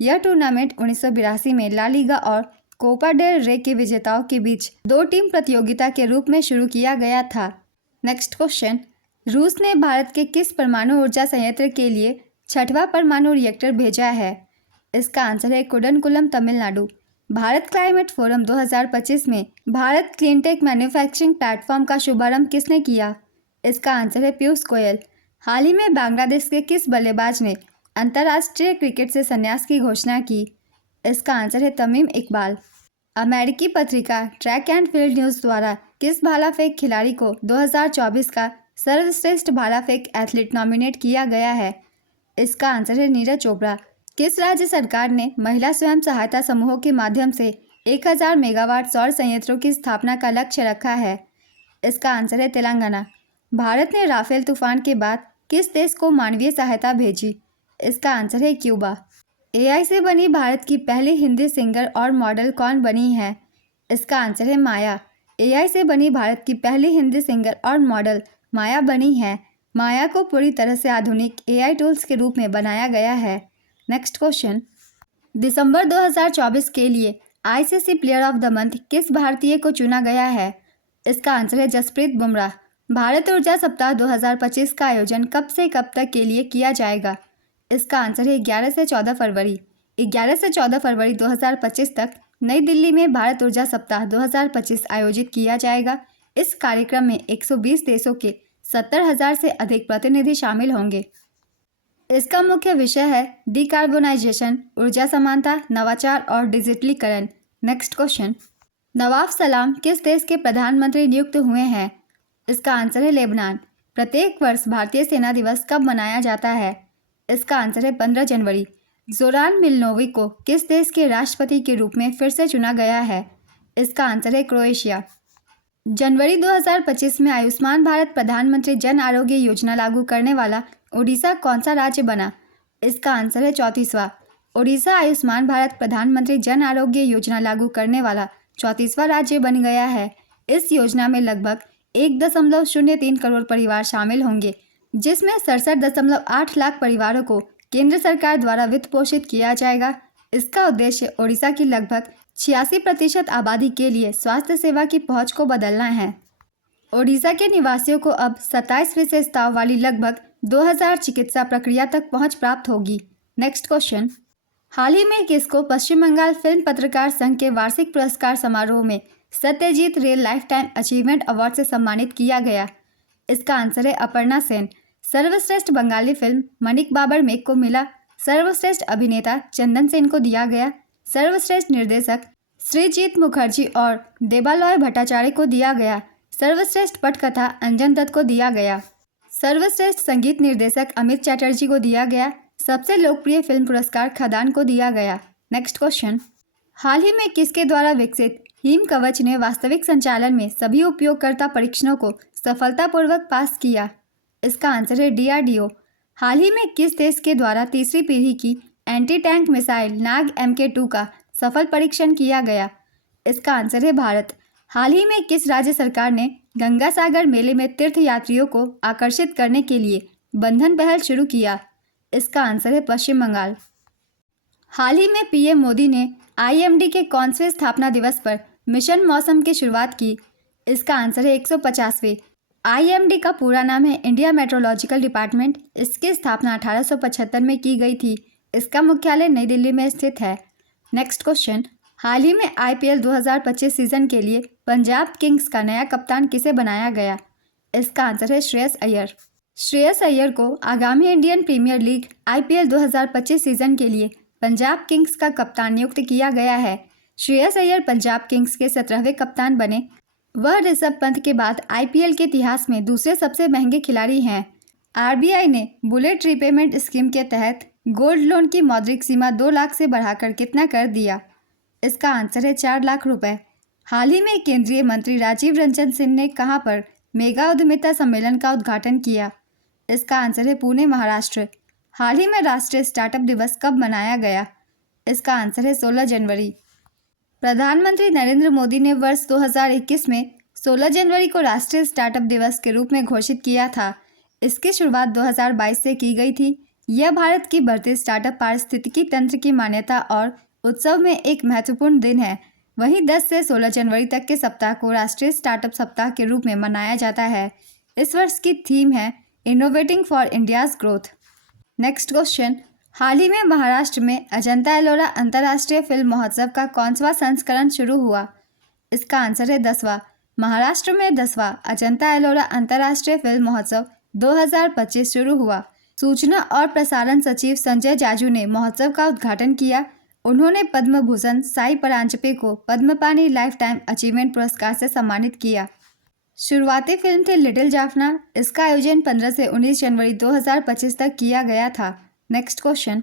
यह टूर्नामेंट 1982 में ला लीगा और कोपा डेल रे के विजेताओं के बीच 2 टीम प्रतियोगिता के रूप में शुरू किया गया था। नेक्स्ट क्वेश्चन, रूस ने भारत के किस परमाणु ऊर्जा संयंत्र के लिए 6वां परमाणु रिएक्टर भेजा है? इसका आंसर है कुडनकुलम, तमिलनाडु। भारत क्लाइमेट फोरम 2025 में भारत क्लीनटेक मैन्युफैक्चरिंग प्लेटफॉर्म का शुभारंभ किसने किया? इसका आंसर है पीयूष गोयल। हाल ही में बांग्लादेश के किस बल्लेबाज ने अंतर्राष्ट्रीय क्रिकेट से संन्यास की घोषणा की? इसका आंसर है तमीम इकबाल। अमेरिकी पत्रिका ट्रैक एंड फील्ड न्यूज़ द्वारा किस भाला फेंक खिलाड़ी को 2024 का सर्वश्रेष्ठ भाला फेंक एथलीट नॉमिनेट किया गया है? इसका आंसर है नीरज चोपड़ा। किस राज्य सरकार ने महिला स्वयं सहायता समूहों के माध्यम से 1000 मेगावाट सौर संयंत्रों की स्थापना का लक्ष्य रखा है? इसका आंसर है तेलंगाना। भारत ने राफेल तूफान के बाद किस देश को मानवीय सहायता भेजी? इसका आंसर है क्यूबा। AI से बनी भारत की पहली हिंदी सिंगर और मॉडल कौन बनी है? इसका आंसर है माया। AI से बनी भारत की पहली हिंदी सिंगर और मॉडल माया बनी है। माया को पूरी तरह से आधुनिक AI टूल्स के रूप में बनाया गया है। नेक्स्ट क्वेश्चन, दिसंबर 2024 के लिए ICC player of the month किस भारतीय को चुना गया है? इसका आंसर है जसप्रीत बुमराह। भारत ऊर्जा सप्ताह 2025 का आयोजन कब से कब तक के लिए किया जाएगा? इसका आंसर है 11 से 14 फरवरी। 11 से 14 फरवरी 2025 तक नई दिल्ली में भारत ऊर्जा सप्ताह 2025 आयोजित किया जाएगा। इस कार्यक्रम में 120 देशों के 70,000 से अधिक प्रतिनिधि शामिल होंगे। इसका मुख्य विषय है डिकार्बोनाइजेशन, ऊर्जा समानता, नवाचार और डिजिटलीकरण। नेक्स्ट क्वेश्चन, नवाब सलाम किस देश के प्रधानमंत्री नियुक्त हुए हैं? इसका आंसर है लेबनान। प्रत्येक वर्ष भारतीय सेना दिवस कब मनाया जाता है? इसका आंसर है 15 जनवरी। जोरान मिलनोविक को किस देश के राष्ट्रपति के रूप में फिर से चुना गया है? इसका आंसर है क्रोएशिया। जनवरी 2025 में आयुष्मान भारत प्रधानमंत्री जन आरोग्य योजना लागू करने वाला ओडिशा कौन सा राज्य बना? इसका आंसर है 34वां। ओडिशा आयुष्मान भारत प्रधानमंत्री जन आरोग्य योजना लागू करने वाला 34वां राज्य बन गया है। इस योजना में लगभग 1.03 करोड़ परिवार शामिल होंगे, जिसमें 67.8 लाख परिवारों को केंद्र सरकार द्वारा वित्त पोषित किया जाएगा। इसका उद्देश्य ओडिशा की लगभग 86% आबादी के लिए स्वास्थ्य सेवा की पहुंच को बदलना है। ओडिशा के निवासियों को अब 27 विशेषताओं वाली लगभग 2000 चिकित्सा प्रक्रिया तक पहुंच प्राप्त होगी। नेक्स्ट क्वेश्चन, हाल ही में किसको पश्चिम बंगाल फिल्म पत्रकार संघ के वार्षिक पुरस्कार समारोह में सत्यजीत रे लाइफ टाइम अचीवमेंट अवार्ड से सम्मानित किया गया? इसका आंसर है अपर्णा सेन। सर्वश्रेष्ठ बंगाली फिल्म मनिक बाबर मेघ को मिला। सर्वश्रेष्ठ अभिनेता चंदन सेन को दिया गया। सर्वश्रेष्ठ निर्देशक श्रीजीत मुखर्जी और देबालॉय भट्टाचार्य को दिया गया। सर्वश्रेष्ठ पटकथा अंजन दत्त को दिया गया। सर्वश्रेष्ठ संगीत निर्देशक अमित चैटर्जी को दिया गया। सबसे लोकप्रिय फिल्म पुरस्कार खदान को दिया गया। नेक्स्ट क्वेश्चन, हाल ही में किसके द्वारा विकसित हिम कवच ने वास्तविक संचालन में सभी उपयोगकर्ता परीक्षणों को सफलतापूर्वक पास किया? इसका आंसर है डीआरडीओ। हाल ही में किस देश के द्वारा तीसरी पीढ़ी की एंटी टैंक मिसाइल नाग MK2 का सफल परीक्षण किया गया? इसका आंसर है भारत। हाल ही में किस राज्य सरकार ने गंगा सागर मेले में तीर्थ यात्रियों को आकर्षित करने के लिए बंधन पहल शुरू किया? इसका आंसर है पश्चिम बंगाल। हाल ही में पीएम मोदी ने IMD के कौनसे स्थापना दिवस पर मिशन मौसम की शुरुआत की? इसका आंसर है 150वें। IMD का पूरा नाम है इंडिया मेट्रोलॉजिकल डिपार्टमेंट। इसकी स्थापना 1875 में की गई थी। इसका मुख्यालय नई दिल्ली में स्थित है। नेक्स्ट क्वेश्चन, हाल ही में IPL 2025 सीजन के लिए पंजाब किंग्स का नया कप्तान किसे बनाया गया? इसका आंसर है श्रेयस अय्यर। श्रेयस अय्यर को आगामी Indian premier league IPL 2025 season के लिए पंजाब किंग्स का कप्तान नियुक्त किया गया है। श्रेयस अय्यर पंजाब किंग्स के 17वें कप्तान बने। वह ऋषभ पंत के बाद IPL के इतिहास में दूसरे सबसे महंगे खिलाड़ी हैं। RBI ने बुलेट रीपेमेंट स्कीम के तहत गोल्ड लोन की मौद्रिक सीमा 2 लाख से बढ़ाकर कितना कर दिया? इसका आंसर है 4 लाख रुपए। हाल ही में केंद्रीय मंत्री राजीव रंजन सिंह ने कहां पर मेगा उद्यमिता सम्मेलन का उद्घाटन किया? इसका आंसर है पुणे, महाराष्ट्र। हाल ही में राष्ट्रीय स्टार्टअप दिवस कब मनाया गया? इसका आंसर है 16 जनवरी। प्रधानमंत्री नरेंद्र मोदी ने वर्ष 2021 में 16 जनवरी को राष्ट्रीय स्टार्टअप दिवस के रूप में घोषित किया था। इसकी शुरुआत 2022 से की गई थी। यह भारत की बढ़ती स्टार्टअप पारिस्थितिकी तंत्र की मान्यता और उत्सव में एक महत्वपूर्ण दिन है। वहीं 10 से 16 जनवरी तक के सप्ताह को राष्ट्रीय स्टार्टअप सप्ताह के रूप में मनाया जाता है। इस वर्ष की थीम है innovating for India's growth. Next question, हाल ही में महाराष्ट्र में अजंता एलोरा अंतर्राष्ट्रीय फिल्म महोत्सव का कौनसा संस्करण शुरू हुआ? इसका आंसर है 10वां। महाराष्ट्र में 10वां अजंता एलोरा अंतर्राष्ट्रीय फिल्म महोत्सव 2025 शुरू हुआ। सूचना और प्रसारण सचिव संजय जाजू ने महोत्सव का उद्घाटन किया। उन्होंने पद्म भूषण साई परांजपे को पद्मपाणि लाइफ टाइम अचीवमेंट पुरस्कार से सम्मानित किया। शुरुआती फिल्म थी लिटिल जाफना। इसका आयोजन 15 से 19 जनवरी 2025 तक किया गया था। नेक्स्ट क्वेश्चन,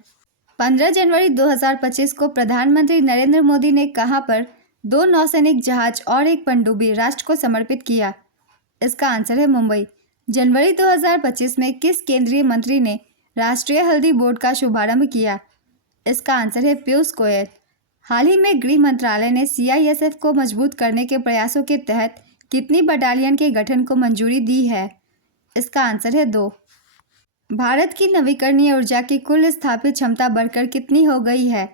15 जनवरी 2025 को प्रधानमंत्री नरेंद्र मोदी ने कहां पर 2 नौसैनिक जहाज और एक पनडुब्बी राष्ट्र को समर्पित किया? इसका आंसर है मुंबई। जनवरी 2025 में किस केंद्रीय मंत्री ने राष्ट्रीय हल्दी बोर्ड का शुभारंभ किया? इसका आंसर है पीयूष गोयल। हाल ही में गृह मंत्रालय ने CISF को मजबूत करने के प्रयासों के तहत कितनी बटालियन के गठन को मंजूरी दी है? इसका आंसर है 2। भारत की नवीकरणीय ऊर्जा की कुल स्थापित क्षमता बढ़कर कितनी हो गई है?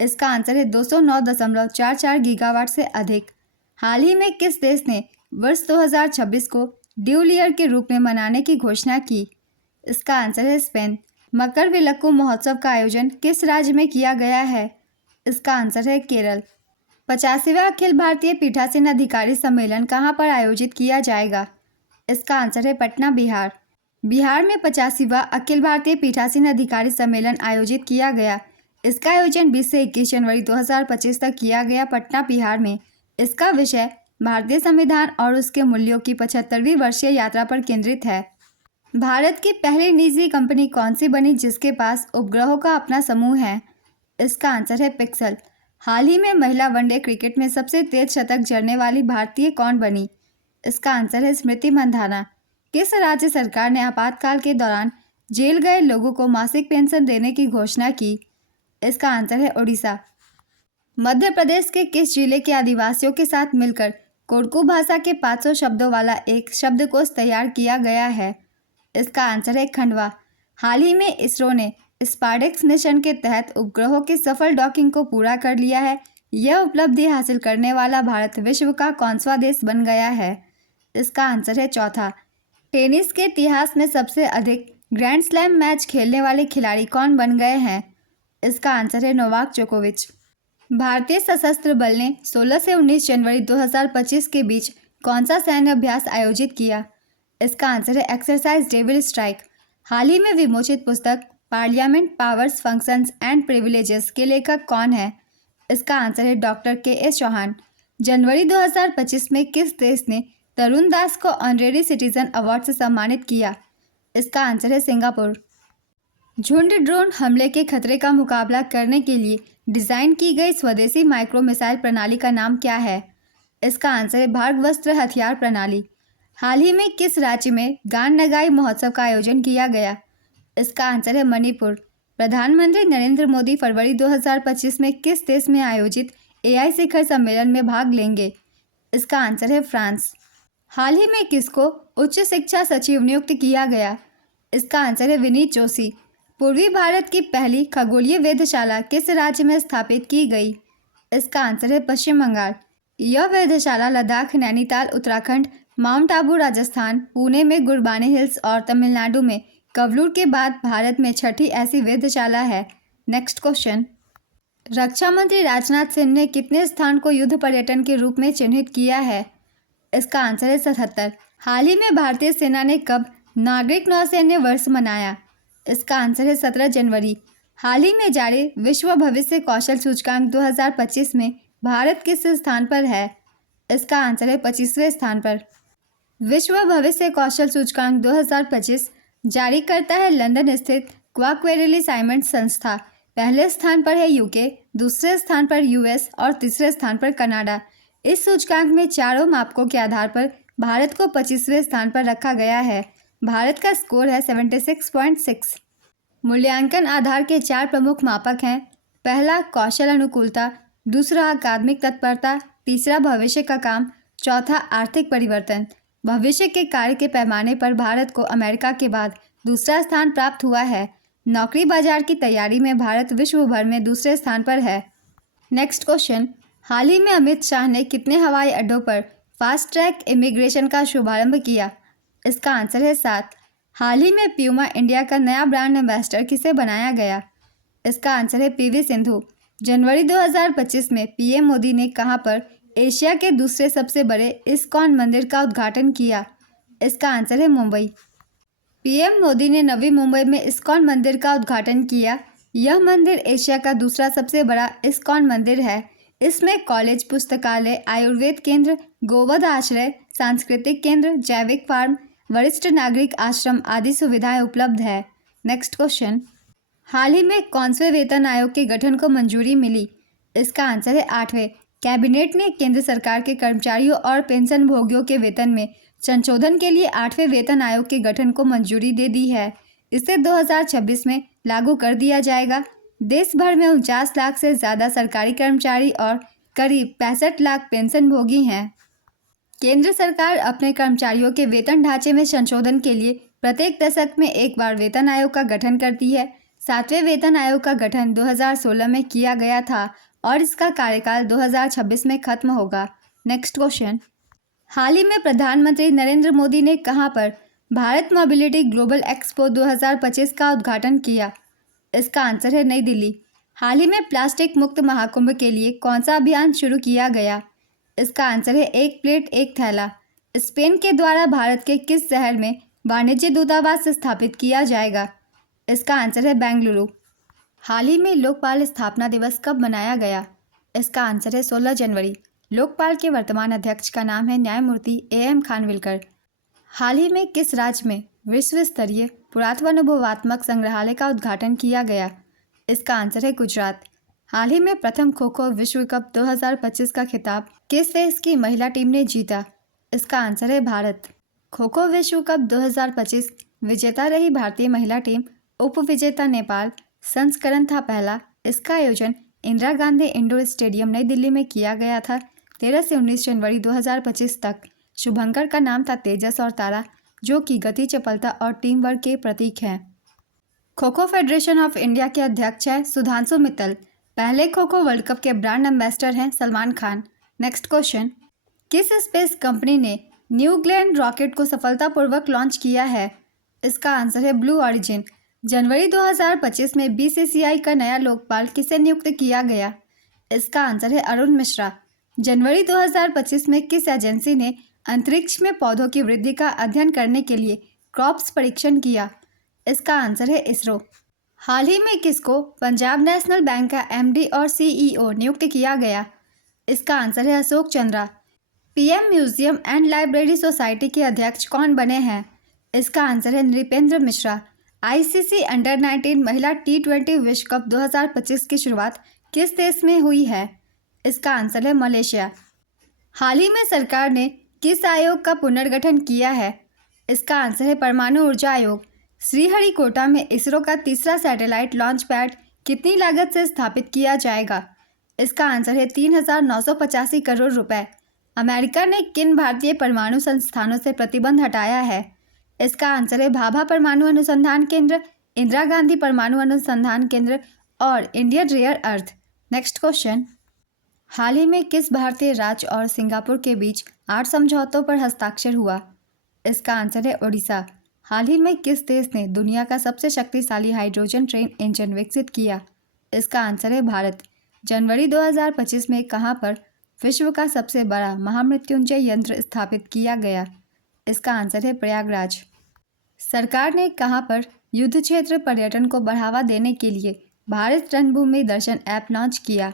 इसका आंसर है 209.44 गीगावाट से अधिक। हाल ही में किस देश ने वर्ष 2026 को ड्यूल ईयर के रूप में मनाने की घोषणा की? इसका आंसर है स्पेन। मकरविलक्कू महोत्सव का आयोजन किस राज्य में किया गया है? इसका आंसर है केरल। 50वां अखिल भारतीय पीठासीन अधिकारी सम्मेलन कहाँ पर आयोजित किया जाएगा? इसका आंसर है पटना, बिहार। बिहार में 50वां अखिल भारतीय पीठासीन अधिकारी सम्मेलन आयोजित किया गया। इसका आयोजन 20 से 21 जनवरी 2025 तक किया गया, पटना, बिहार में। इसका विषय भारतीय संविधान और उसके मूल्यों की 75वीं वर्षीय यात्रा पर केंद्रित है। भारत की पहली निजी कंपनी कौन सी बनी जिसके पास उपग्रहों का अपना समूह है? इसका आंसर है पिक्सल। हाल ही में महिला वनडे क्रिकेट में सबसे तेज शतक जड़ने वाली भारतीय कौन बनी? इसका आंसर है स्मृति मंधाना। किस राज्य सरकार ने आपातकाल के दौरान जेल गए लोगों को मासिक पेंशन देने की घोषणा की? इसका आंसर है ओडिशा। मध्य प्रदेश के किस जिले के आदिवासियों के साथ मिलकर कोरकू भाषा के 500 शब्दों वाला एक शब्दकोश तैयार किया गया है? इसका आंसर है खंडवा। हाल ही में इसरो ने स्पार्डेक्स मिशन के तहत उपग्रहों की सफल डॉकिंग को पूरा कर लिया है। यह उपलब्धि हासिल करने वाला भारत विश्व का कौनसा देश बन गया है? इसका आंसर है चौथा। टेनिस के इतिहास में सबसे अधिक ग्रैंड स्लैम मैच खेलने वाले खिलाड़ी कौन बन गए हैं? इसका आंसर है नोवाक जोकोविच। भारतीय सशस्त्र बल ने 16 से 19 जनवरी 2025 के बीच कौन सा सैन्य अभ्यास आयोजित किया? इसका आंसर है एक्सरसाइज डेविल स्ट्राइक। हाल ही में विमोचित पुस्तक parliament powers, functions and privileges के लेखक कौन है? इसका आंसर है डॉक्टर के.एस. चौहान। जनवरी 2025 में किस देश ने तरुण दास को ऑनरेरी सिटीजन अवार्ड से सम्मानित किया? इसका आंसर है सिंगापुर। झुंड ड्रोन हमले के खतरे का मुकाबला करने के लिए डिज़ाइन की गई स्वदेशी माइक्रो मिसाइल प्रणाली का नाम क्या है? इसका आंसर है भार्गवस्त्र हथियार प्रणाली। हाल ही में किस राज्य में गान नगाई महोत्सव का आयोजन किया गया? इसका आंसर है मणिपुर। प्रधानमंत्री नरेंद्र मोदी फरवरी 2025 में किस देश में आयोजित एआई शिखर सम्मेलन में भाग लेंगे? इसका आंसर है फ्रांस। हाल ही में किसको उच्च शिक्षा सचिव नियुक्त किया गया? इसका आंसर है विनीत जोशी। पूर्वी भारत की पहली खगोलीय वेधशाला किस राज्य में स्थापित की गई? इसका आंसर है पश्चिम बंगाल। यह वेधशाला लद्दाख, नैनीताल उत्तराखंड, माउंट आबू राजस्थान, पुणे में गुरबानी हिल्स और तमिलनाडु में कवलूर के बाद भारत में छठी ऐसी वेधशाला है। Next question. रक्षा मंत्री राजनाथ सिंह ने कितने स्थान को युद्ध पर्यटन के रूप में चिन्हित किया है? इसका आंसर है 77। हाल ही में भारतीय सेना ने कब नागरिक नौसैन्य वर्ष मनाया? इसका आंसर है 17 जनवरी। हाल ही में जारी विश्व भविष्य कौशल सूचकांक 2025 में भारत किस स्थान पर है? इसका आंसर है 25वें स्थान पर। विश्व भविष्य कौशल सूचकांक 2025 जारी करता है लंदन स्थित क्वाकवेरेली साइमंड संस्था। पहले स्थान पर है यूके, दूसरे स्थान पर यूएस और तीसरे स्थान पर कनाडा। इस सूचकांक में चारों मापकों के आधार पर भारत को 25वें स्थान पर रखा गया है। भारत का स्कोर है 76.6। मूल्यांकन आधार के 4 प्रमुख मापक हैं। पहला कौशल अनुकूलता, दूसरा अकादमिक तत्परता, तीसरा भविष्य का काम, चौथा आर्थिक परिवर्तन। भविष्य के कार्य के पैमाने पर भारत को अमेरिका के बाद दूसरा स्थान प्राप्त हुआ है। नौकरी बाजार की तैयारी में भारत विश्व भर में दूसरे स्थान पर है। Next question. हाल ही में अमित शाह ने कितने हवाई अड्डों पर फास्ट ट्रैक इमिग्रेशन का शुभारंभ किया? इसका आंसर है 7। हाल ही में प्यूमा इंडिया का नया ब्रांड एम्बेसडर किसे बनाया गया? इसका आंसर है पीवी सिंधु। जनवरी 2025 में पीएम मोदी ने कहां पर एशिया के दूसरे सबसे बड़े इस्कॉन मंदिर का उद्घाटन किया? इसका आंसर है मुंबई। पीएम मोदी ने नवी मुंबई में इस्कॉन मंदिर का उद्घाटन किया। यह मंदिर एशिया का दूसरा सबसे बड़ा इस्कॉन मंदिर है। इसमें कॉलेज, पुस्तकालय, आयुर्वेद केंद्र, गोवध आश्रय, सांस्कृतिक केंद्र, जैविक फार्म, वरिष्ठ नागरिक आश्रम आदि सुविधाएं उपलब्ध है। Next question. हाल ही में कौनसे वेतन आयोग के गठन को मंजूरी मिली? इसका आंसर है 8वें। कैबिनेट ने केंद्र सरकार के कर्मचारियों और पेंशन भोगियों के वेतन में संशोधन के लिए 8वें वेतन आयोग के गठन को मंजूरी दे दी है। इसे 2026 में लागू कर दिया जाएगा। देश भर में 49 लाख से ज़्यादा सरकारी कर्मचारी और करीब 65 लाख पेंशन भोगी हैं। केंद्र सरकार अपने कर्मचारियों के वेतन ढांचे में संशोधन के लिए प्रत्येक दशक में एक बार वेतन आयोग का गठन करती है। सातवें वेतन आयोग का गठन 2016 में किया गया था और इसका कार्यकाल 2026 में खत्म होगा। Next question. हाल ही में प्रधानमंत्री नरेंद्र मोदी ने कहां पर भारत मोबिलिटी ग्लोबल एक्सपो 2025 का उद्घाटन किया? इसका आंसर है नई दिल्ली। हाल ही में प्लास्टिक मुक्त महाकुंभ के लिए कौन सा अभियान शुरू किया गया? इसका आंसर है एक प्लेट एक थैला। स्पेन के द्वारा भारत के किस शहर में वाणिज्य दूतावास स्थापित किया जाएगा? इसका आंसर है बेंगलुरु। हाल ही में लोकपाल स्थापना दिवस कब मनाया गया? इसका आंसर है 16 जनवरी। लोकपाल के वर्तमान अध्यक्ष का नाम है न्यायमूर्ति AM खानविलकर। हाल ही में किस राज्य में विश्व स्तरीय पुरातत्व संग्रहालय का उद्घाटन किया गया? इसका आंसर है गुजरात। हाल ही में प्रथम खो खो विश्व कप 2025 का खिताब किस देश की महिला टीम ने जीता? इसका आंसर है भारत। खो खो विश्व कप 2025 विजेता रही भारतीय महिला टीम, उप विजेता नेपाल। संस्करण था पहला। इसका आयोजन इंदिरा गांधी इंडोर स्टेडियम नई दिल्ली में किया गया था 13 से 19 जनवरी 2025 तक। शुभंकर का नाम था तेजस और तारा, जो कि गति, चपलता और टीम वर्क के प्रतीक हैं। Kho kho federation of India के अध्यक्ष हैं सुधांशु मित्तल। पहले खो खो वर्ल्ड कप के ब्रांड एम्बेसडर हैं सलमान खान। Next question. किस स्पेस कंपनी ने न्यू ग्लेन रॉकेट को सफलतापूर्वक लॉन्च किया है? इसका आंसर है ब्लू ऑरिजिन। जनवरी 2025 में BCCI का नया लोकपाल किसे नियुक्त किया गया? इसका आंसर है अरुण मिश्रा। जनवरी 2025 में किस एजेंसी ने अंतरिक्ष में पौधों की वृद्धि का अध्ययन करने के लिए क्रॉप्स परीक्षण किया? इसका आंसर है इसरो। हाल ही में किसको पंजाब नेशनल बैंक का MD और CEO नियुक्त किया गया? इसका आंसर है Ashok Chandra. PM museum and library society के अध्यक्ष कौन बने हैं? इसका आंसर है नृपेंद्र मिश्रा। ICC अंडर 19 महिला T20 विश्व कप 2025 की शुरुआत किस देश में हुई है? इसका आंसर है मलेशिया। हाल ही में सरकार ने किस आयोग का पुनर्गठन किया है? इसका आंसर है परमाणु ऊर्जा आयोग। श्रीहरिकोटा में इसरो का तीसरा सैटेलाइट लॉन्च पैड कितनी लागत से स्थापित किया जाएगा? इसका आंसर है 3,985 करोड़ रुपए। अमेरिका ने किन भारतीय परमाणु संस्थानों से प्रतिबंध हटाया है? इसका आंसर है भाभा परमाणु अनुसंधान केंद्र, इंदिरा गांधी परमाणु अनुसंधान केंद्र और Indian rare earth. Next question. हाल ही में किस भारतीय राज्य और सिंगापुर के बीच 8 समझौतों पर हस्ताक्षर हुआ? इसका आंसर है ओडिशा। हाल ही में किस देश ने दुनिया का सबसे शक्तिशाली हाइड्रोजन ट्रेन इंजन विकसित किया? इसका आंसर है भारत। जनवरी 2025 में कहां पर विश्व का सबसे बड़ा महामृत्युंजय यंत्र स्थापित किया गया? इसका आंसर है प्रयागराज। सरकार ने कहां पर युद्ध क्षेत्र पर्यटन को बढ़ावा देने के लिए भारत रणभूमि दर्शन ऐप लॉन्च किया?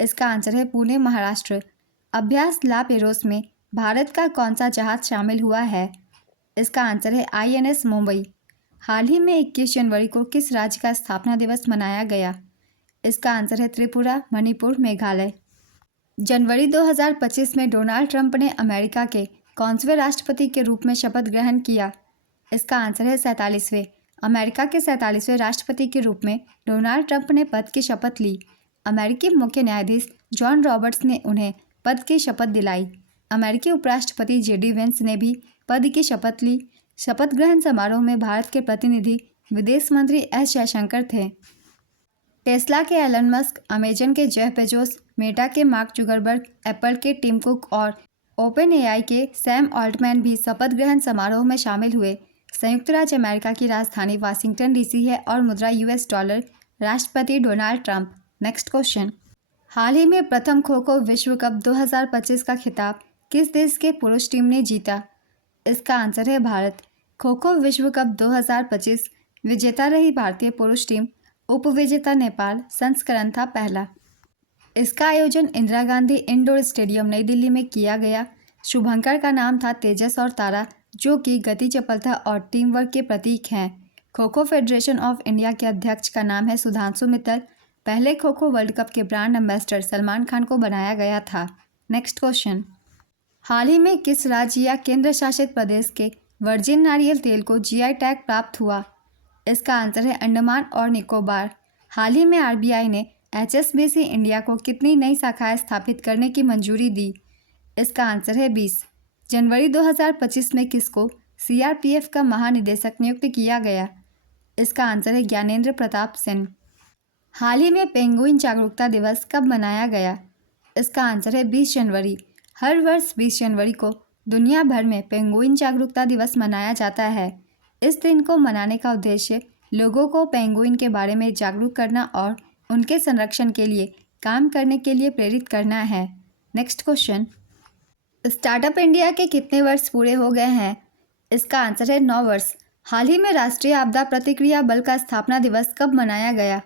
इसका आंसर है पुणे, महाराष्ट्र। अभ्यास ला पेरोस में भारत का कौन सा जहाज शामिल हुआ है? इसका आंसर है INS मुंबई। हाल ही में 21 जनवरी को किस राज्य का स्थापना दिवस मनाया गया? इसका आंसर है त्रिपुरा, मणिपुर, मेघालय। जनवरी 2025 में डोनाल्ड ट्रंप ने अमेरिका के कौनसवें राष्ट्रपति के रूप में शपथ ग्रहण किया? इसका आंसर है 47वें। अमेरिका के 47वें राष्ट्रपति के रूप में डोनाल्ड ट्रंप ने पद की शपथ ली। अमेरिकी मुख्य न्यायाधीश जॉन रॉबर्ट्स ने उन्हें पद की शपथ दिलाई। अमेरिकी उपराष्ट्रपति JD वेंस ने भी पद की शपथ ली। शपथ ग्रहण समारोह में भारत के प्रतिनिधि विदेश मंत्री S जयशंकर थे। टेस्ला के एलन मस्क, अमेजन के जेफ बेजोस, मेटा के मार्क जुगरबर्ग, एप्पल के टिम कुक और OpenAI के सैम ऑल्टमैन भी शपथ ग्रहण समारोह में शामिल हुए। संयुक्त राज्य अमेरिका की राजधानी वाशिंगटन DC है और मुद्रा US डॉलर। राष्ट्रपति डोनाल्ड ट्रंप। Next question. हाल ही में प्रथम खो खो विश्व कप 2025 का खिताब किस देश के पुरुष टीम ने जीता? इसका आंसर है भारत। खो खो विश्व कप 2025 विजेता रही भारतीय पुरुष टीम, उप विजेता नेपाल। संस्करण था पहला। इसका आयोजन इंदिरा गांधी इंडोर स्टेडियम नई दिल्ली में किया गया। शुभंकर का नाम था तेजस और तारा, जो कि गति, चपलता और टीम वर्क के प्रतीक हैं। Kho kho federation of India के अध्यक्ष का नाम है सुधांशु मित्तल। पहले खो खो वर्ल्ड कप के ब्रांड एम्बेसडर सलमान खान को बनाया गया था। Next question. हाल ही में किस राज्य या केंद्र शासित प्रदेश के वर्जिन नारियल तेल को GI टैग प्राप्त हुआ? इसका आंसर है अंडमान और निकोबार। हाल ही में RBI ने HSBC इंडिया को कितनी नई शाखाएं स्थापित करने की मंजूरी दी? इसका आंसर है 20। जनवरी 2025 में किसको CRPF का महानिदेशक नियुक्त किया गया? इसका आंसर है ज्ञानेंद्र प्रताप सिंह। हाल ही में पेंगुइन जागरूकता दिवस कब मनाया गया? इसका आंसर है 20 जनवरी। हर वर्ष 20 जनवरी को दुनिया भर में पेंगुइन जागरूकता दिवस मनाया जाता है। इस दिन को मनाने का उद्देश्य लोगों को पेंगुइन के बारे में जागरूक करना और उनके संरक्षण के लिए काम करने के लिए प्रेरित करना है। नेक्स्ट क्वेश्चन, स्टार्टअप इंडिया के कितने वर्ष पूरे हो गए हैं? इसका आंसर है 9 वर्ष। हाल ही में राष्ट्रीय आपदा प्रतिक्रिया बल का स्थापना दिवस कब मनाया गया?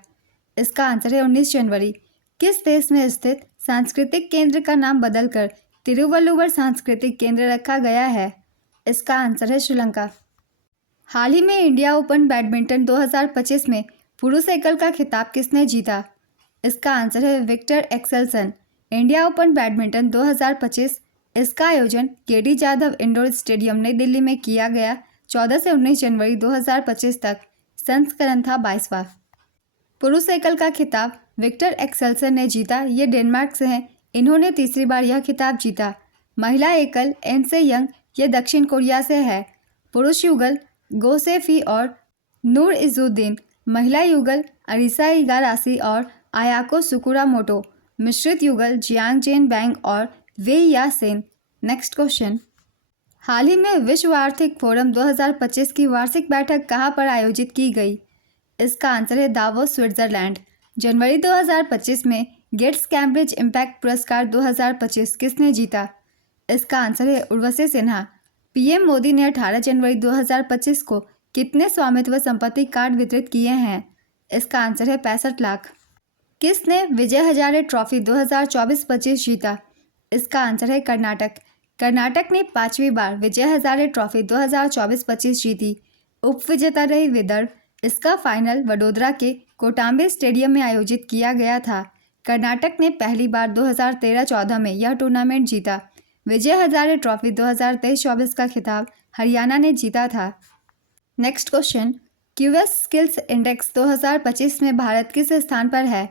इसका आंसर है 19 जनवरी। किस देश में स्थित सांस्कृतिक केंद्र का नाम बदलकर तिरुवल्लुवर सांस्कृतिक केंद्र रखा गया है? इसका आंसर है श्रीलंका। हाल ही में इंडिया ओपन बैडमिंटन 2025 में पुरुष एकल का खिताब किसने जीता? इसका आंसर है Victor Axelsen. India open badminton 2025 इसका आयोजन केडी जाधव इंडोर स्टेडियम नई दिल्ली में किया गया। 14 से 19 जनवरी 2025 तक संस्करण था 22वां। पुरुष एकल का खिताब विक्टर एक्सेल्सन ने जीता। ये डेनमार्क से हैं। इन्होंने तीसरी बार यह खिताब जीता। महिला एकल एनसे यंग ये दक्षिण कोरिया से है। पुरुष युगल गोसेफी और नूर इजुद्दीन, महिला युगल अरिसा इगारासी और आयाको सुकुरामोटो, मिश्रित युगल जियांग चेन बैंग और वेई या सेन। नेक्स्ट क्वेश्चन, हाल ही में विश्व आर्थिक फोरम 2025 की वार्षिक बैठक कहाँ पर आयोजित की गई? इसका आंसर है दावोस, स्विट्जरलैंड। जनवरी 2025 में गेट्स कैम्ब्रिज इम्पैक्ट पुरस्कार 2025 किसने जीता? इसका आंसर है उर्वशी सिन्हा। पीएम मोदी ने 18 जनवरी 2025 को कितने स्वामित्व संपत्ति कार्ड वितरित किए हैं? इसका आंसर है 65 लाख। किसने विजय हजारे ट्रॉफी 2024-25 जीता? इसका आंसर है कर्नाटक। कर्नाटक ने 5वीं बार विजय हजारे ट्रॉफी 2024-25 जीती। उपविजेता रही विदर्भ। इसका फाइनल वडोदरा के कोटाम्बे स्टेडियम में आयोजित किया गया था। कर्नाटक ने पहली बार 2013-14 में यह टूर्नामेंट जीता। विजय हजारे ट्रॉफी 2023-24 का खिताब हरियाणा ने जीता था। Next question, QS skills index 2025 में भारत किस स्थान पर है?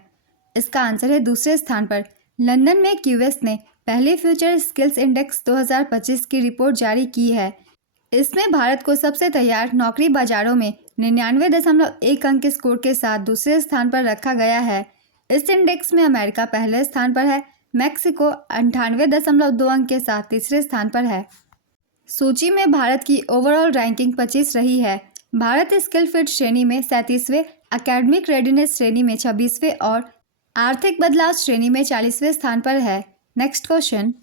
इसका आंसर है दूसरे स्थान पर। लंदन में क्यूएस ने पहले फ्यूचर स्किल्स इंडेक्स 2025 की रिपोर्ट जारी की है। इसमें भारत को सबसे तैयार नौकरी बाजारों में 99.1 अंक के स्कोर के साथ दूसरे स्थान पर रखा गया है। इस इंडेक्स में अमेरिका पहले स्थान पर है। मैक्सिको 98.2 अंक के साथ तीसरे स्थान पर है। सूची में भारत की ओवरऑल रैंकिंग 25 रही है। भारत स्किल फिट श्रेणी में 37वें, एकेडमिक रेडीनेस श्रेणी में 26वें और आर्थिक बदलाव श्रेणी में 40वें स्थान पर है। नेक्स्ट क्वेश्चन,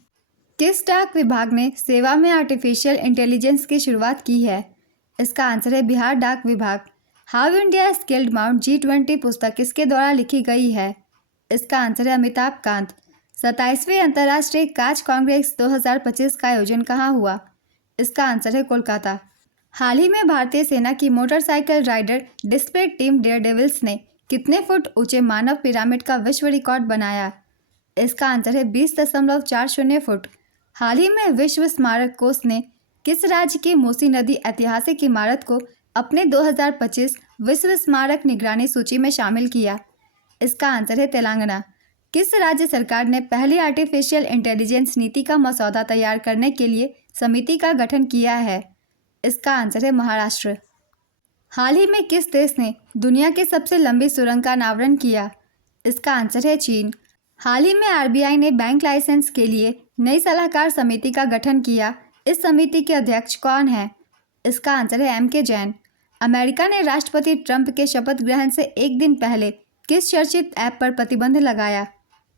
किस डाक विभाग ने सेवा में आर्टिफिशियल इंटेलिजेंस की शुरुआत की है? इसका आंसर है बिहार डाक विभाग। How India scaled mount G20 पुस्तक किसके द्वारा लिखी गई है? इसका आंसर है अमिताभ कांत। 27वें अंतर्राष्ट्रीय कांच कांग्रेस 2025 का आयोजन कहाँ हुआ? इसका आंसर है कोलकाता। हाल ही में भारतीय सेना की motorcycle rider display team daredevils ने कितने फुट ऊंचे मानव पिरामिड का विश्व रिकॉर्ड बनाया? इसका आंसर है 20.40 फुट। हाल ही में विश्व स्मारक कोष ने किस राज्य की मूसी नदी ऐतिहासिक इमारत को अपने 2025 विश्व स्मारक निगरानी सूची में शामिल किया? इसका आंसर है तेलंगाना। किस राज्य सरकार ने पहली आर्टिफिशियल इंटेलिजेंस नीति का मसौदा तैयार करने के लिए समिति का गठन किया है? इसका आंसर है महाराष्ट्र। हाल ही में किस देश ने दुनिया की सबसे लंबी सुरंग का अनावरण किया? इसका आंसर है चीन। हाल ही में आरबीआई ने बैंक लाइसेंस के लिए नई सलाहकार समिति का गठन किया। इस समिति के अध्यक्ष कौन है? इसका आंसर है एम के जैन। अमेरिका ने राष्ट्रपति ट्रंप के शपथ ग्रहण से एक दिन पहले किस चर्चित ऐप पर प्रतिबंध लगाया?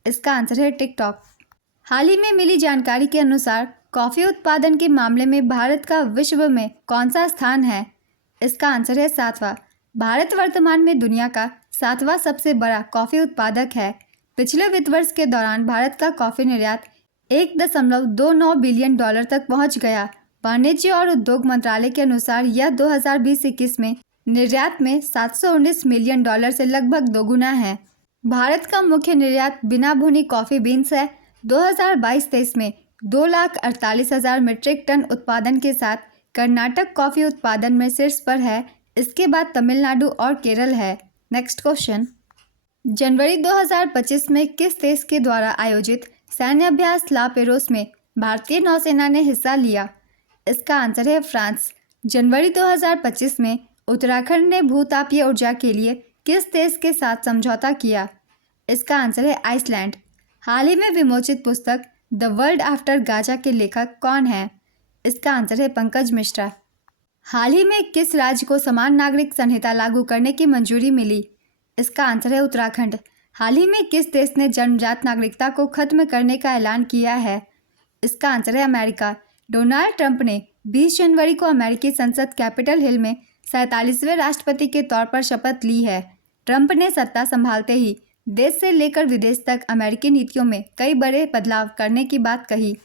इसका आंसर है टिकटॉक। हाल ही में मिली जानकारी के अनुसार कॉफ़ी उत्पादन के मामले में भारत का विश्व में कौन सा स्थान है? इसका आंसर है 7वां। भारत वर्तमान में दुनिया का 7वां सबसे बड़ा कॉफ़ी उत्पादक है। पिछले वित्त वर्ष के दौरान भारत का कॉफ़ी निर्यात $1.29 बिलियन तक पहुंच गया। वाणिज्य और उद्योग मंत्रालय के अनुसार यह 2020-21 में निर्यात में $719 मिलियन से लगभग दोगुना है। भारत का मुख्य निर्यात बिना भुनी कॉफ़ी बीन्स है। 2022-23 में 2,48,000 मीट्रिक टन उत्पादन के साथ कर्नाटक कॉफ़ी उत्पादन में शीर्ष पर है। इसके बाद तमिलनाडु और केरल है। नेक्स्ट क्वेश्चन, जनवरी 2025 में किस देश के द्वारा आयोजित सैन्य अभ्यास ला पेरोस में भारतीय नौसेना ने हिस्सा लिया? इसका आंसर है फ्रांस। जनवरी 2025 में उत्तराखंड ने भूतापीय ऊर्जा के लिए किस देश के साथ समझौता किया? इसका आंसर है आइसलैंड। हाल ही में विमोचित पुस्तक द वर्ल्ड आफ्टर गाजा के लेखक कौन है? इसका आंसर है पंकज मिश्रा। हाल ही में किस राज्य को समान नागरिक संहिता लागू करने की मंजूरी मिली? इसका आंसर है उत्तराखंड। हाल ही में किस देश ने जन्मजात नागरिकता को खत्म करने का ऐलान किया है? इसका आंसर है अमेरिका। डोनाल्ड ट्रंप ने 20 जनवरी को अमेरिकी संसद कैपिटल हिल में 47वें राष्ट्रपति के तौर पर शपथ ली है। ट्रंप ने सत्ता संभालते ही देश से लेकर विदेश तक अमेरिकी नीतियों में कई बड़े बदलाव करने की बात कही।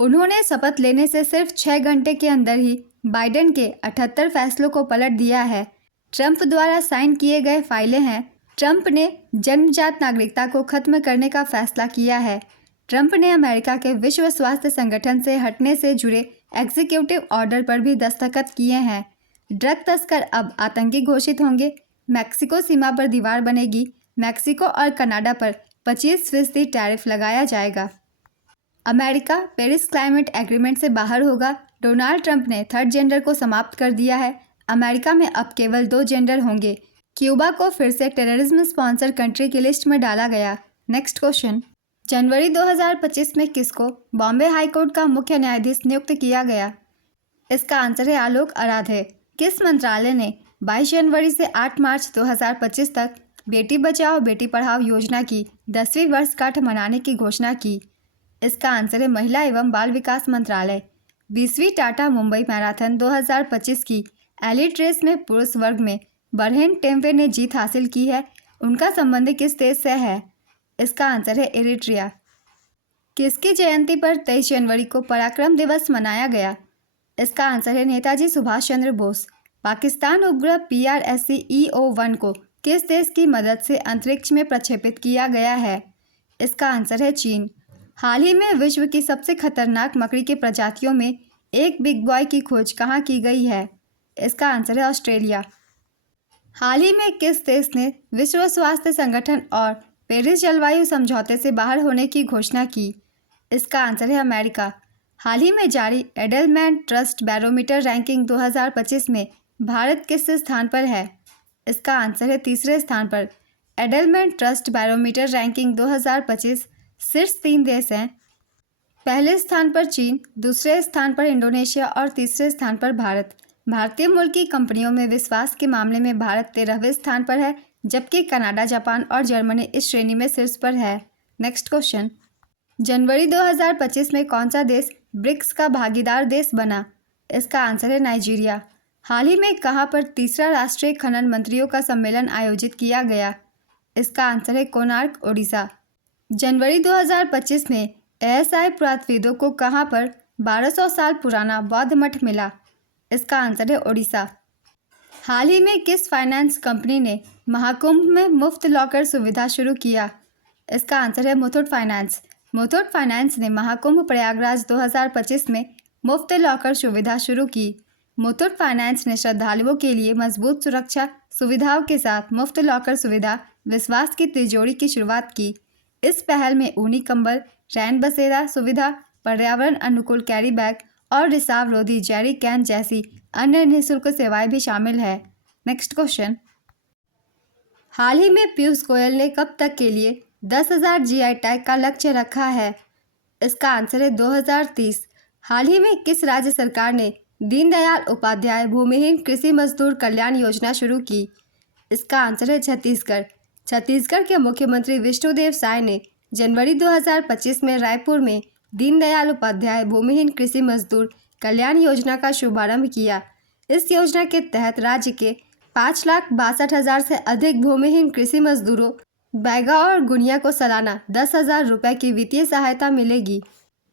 उन्होंने शपथ लेने से सिर्फ 6 घंटे के अंदर ही बाइडेन के 78 फैसलों को पलट दिया है। ट्रंप द्वारा साइन किए गए फाइलें हैं। ट्रंप ने जन्मजात नागरिकता को खत्म करने का फैसला किया है। ट्रंप ने अमेरिका के विश्व स्वास्थ्य संगठन से हटने से जुड़े एग्जीक्यूटिव ऑर्डर पर भी दस्तखत किए हैं। ड्रग तस्कर अब आतंकी घोषित होंगे। मैक्सिको सीमा पर दीवार बनेगी। मैक्सिको और कनाडा पर 25% टैरिफ लगाया जाएगा। अमेरिका पेरिस क्लाइमेट एग्रीमेंट से बाहर होगा। डोनाल्ड ट्रंप ने थर्ड जेंडर को समाप्त कर दिया है। अमेरिका में अब केवल 2 जेंडर होंगे। क्यूबा को फिर से टेररिज्म स्पॉन्सर कंट्री की लिस्ट में डाला गया। नेक्स्ट क्वेश्चन, जनवरी 2025 में किसको बॉम्बे हाईकोर्ट का मुख्य न्यायाधीश नियुक्त किया गया? इसका आंसर है आलोक आराधे। किस मंत्रालय ने 22 जनवरी से 8 मार्च 2025 तक बेटी बचाओ बेटी पढ़ाओ योजना की 10वीं वर्षगांठ मनाने की घोषणा की? इसका आंसर है महिला एवं बाल विकास मंत्रालय। 20वीं टाटा मुंबई मैराथन 2025 की एलिट रेस में पुरुष वर्ग में बरहेन टेम्पे ने जीत हासिल की है। उनका संबंध किस देश से है? इसका आंसर है इरिट्रिया। किसकी जयंती पर 23 जनवरी को पराक्रम दिवस मनाया गया? इसका आंसर है नेताजी सुभाष चंद्र बोस। पाकिस्तान उपग्रह PRSC-EO-1 को किस देश की मदद से अंतरिक्ष में प्रक्षेपित किया गया है? इसका आंसर है चीन। हाल ही में विश्व की सबसे खतरनाक मकड़ी की प्रजातियों में एक बिग बॉय की खोज कहाँ की गई है? इसका आंसर है ऑस्ट्रेलिया। हाल ही में किस देश ने विश्व स्वास्थ्य संगठन और पेरिस जलवायु समझौते से बाहर होने की घोषणा की? इसका आंसर है अमेरिका। हाल ही में जारी एडेलमैन ट्रस्ट बैरोमीटर रैंकिंग 2025 में भारत किस स्थान पर है? इसका आंसर है तीसरे स्थान पर। एडेलमैन ट्रस्ट बैरोमीटर रैंकिंग 2025 शीर्ष 3 देश हैं। पहले स्थान पर चीन, दूसरे स्थान पर इंडोनेशिया और तीसरे स्थान पर भारत। भारतीय मूल की कंपनियों में विश्वास के मामले में भारत 13वें स्थान पर है, जबकि कनाडा, जापान और जर्मनी इस श्रेणी में शीर्ष पर है। नेक्स्ट क्वेश्चन, जनवरी 2025 में कौन सा देश ब्रिक्स का भागीदार देश बना? इसका आंसर है नाइजीरिया। हाल ही में कहाँ पर तीसरा राष्ट्रीय खनन मंत्रियों का सम्मेलन आयोजित किया गया? इसका आंसर है कोणार्क, ओडिशा। जनवरी 2025 में ASI पुरातत्वविदों को कहाँ पर 1200 साल पुराना बौद्ध मठ मिला? इसका आंसर है ओडिशा। हाल ही में किस फाइनेंस कंपनी ने महाकुंभ में मुफ्त लॉकर सुविधा शुरू किया? इसका आंसर है मुथूट फाइनेंस। मुथूट फाइनेंस ने महाकुंभ प्रयागराज 2025 में मुफ्त लॉकर सुविधा शुरू की। मुथूट फाइनेंस ने श्रद्धालुओं के लिए मजबूत सुरक्षा सुविधाओं के साथ मुफ्त लॉकर सुविधा विश्वास की तिजोरी की शुरुआत की। इस पहल में ऊनी कंबल, रैन बसेरा सुविधा, पर्यावरण अनुकूल कैरी बैग और रिसाव रोधी जेरी कैन जैसी अन्य निःशुल्क सेवाएं भी शामिल है। नेक्स्ट क्वेश्चन, हाल ही में पीयूष गोयल ने कब तक के लिए 10,000 GI टैग का लक्ष्य रखा है? इसका आंसर है 2030। हाल ही में किस राज्य सरकार ने दीनदयाल उपाध्याय भूमिहीन कृषि मजदूर कल्याण योजना शुरू की? इसका आंसर है छत्तीसगढ़। छत्तीसगढ़ के मुख्यमंत्री विष्णुदेव साय ने जनवरी 2025 में रायपुर में दीनदयाल उपाध्याय भूमिहीन कृषि मजदूर कल्याण योजना का शुभारंभ किया। इस योजना के तहत राज्य के 5,62,000 से अधिक भूमिहीन कृषि मजदूरों बैगा और गुनिया को सालाना 10,000 रुपये की वित्तीय सहायता मिलेगी।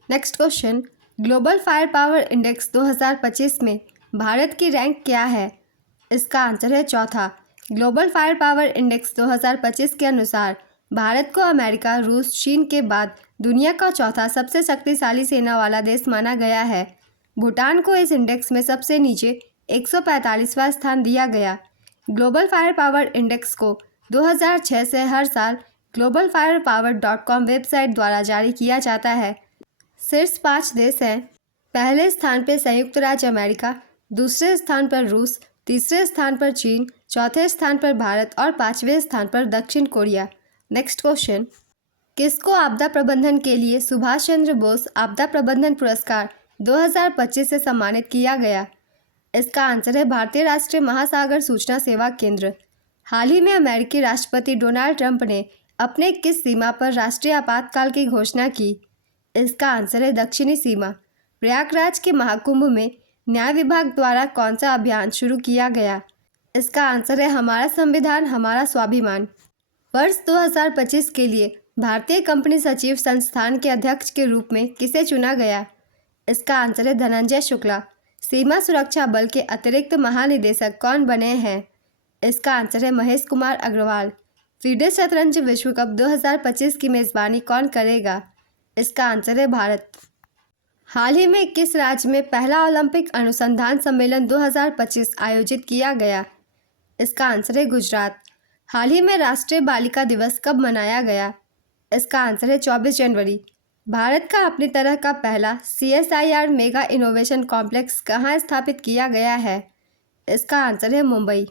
Next question, global fire power index 2025 में भारत की रैंक क्या है? इसका आंसर है चौथा। ग्लोबल फायर पावर इंडेक्स 2025 के अनुसार भारत को अमेरिका, रूस, चीन के बाद दुनिया का चौथा सबसे शक्तिशाली सेना वाला देश माना गया है। भूटान को इस इंडेक्स में सबसे नीचे 145वां स्थान दिया गया। ग्लोबल फायर पावर इंडेक्स को 2006 से हर साल globalfirepower.com वेबसाइट द्वारा जारी किया जाता है। शीर्ष 5 देश हैं। पहले स्थान पर संयुक्त राज्य अमेरिका, दूसरे स्थान पर रूस, तीसरे स्थान पर चीन, चौथे स्थान पर भारत और पांचवें स्थान पर दक्षिण कोरिया। नेक्स्ट क्वेश्चन, किसको आपदा प्रबंधन के लिए सुभाष चंद्र बोस आपदा प्रबंधन पुरस्कार 2025 से सम्मानित किया गया? इसका आंसर है भारतीय राष्ट्रीय महासागर सूचना सेवा केंद्र। हाल ही में अमेरिकी राष्ट्रपति डोनाल्ड ट्रंप ने अपने किस सीमा पर राष्ट्रीय आपातकाल की घोषणा की? इसका आंसर है दक्षिणी सीमा। प्रयागराज के महाकुंभ में न्याय विभाग द्वारा कौन सा अभियान शुरू किया गया? इसका आंसर है हमारा संविधान हमारा स्वाभिमान। वर्ष 2025 के लिए भारतीय कंपनी सचिव संस्थान के अध्यक्ष के रूप में किसे चुना गया? इसका आंसर है धनंजय शुक्ला। सीमा सुरक्षा बल के अतिरिक्त महानिदेशक कौन बने हैं? इसका आंसर है महेश कुमार अग्रवाल। फीडे शतरंज विश्व कप 2025 की मेजबानी कौन करेगा? इसका आंसर है भारत। हाल ही में किस राज्य में पहला ओलंपिक अनुसंधान सम्मेलन 2025 आयोजित किया गया? इसका आंसर है गुजरात। हाल ही में राष्ट्रीय बालिका दिवस कब मनाया गया? इसका आंसर है 24 जनवरी। भारत का अपनी तरह का पहला CSIR मेगा इनोवेशन कॉम्प्लेक्स कहाँ स्थापित किया गया है? इसका आंसर है मुंबई।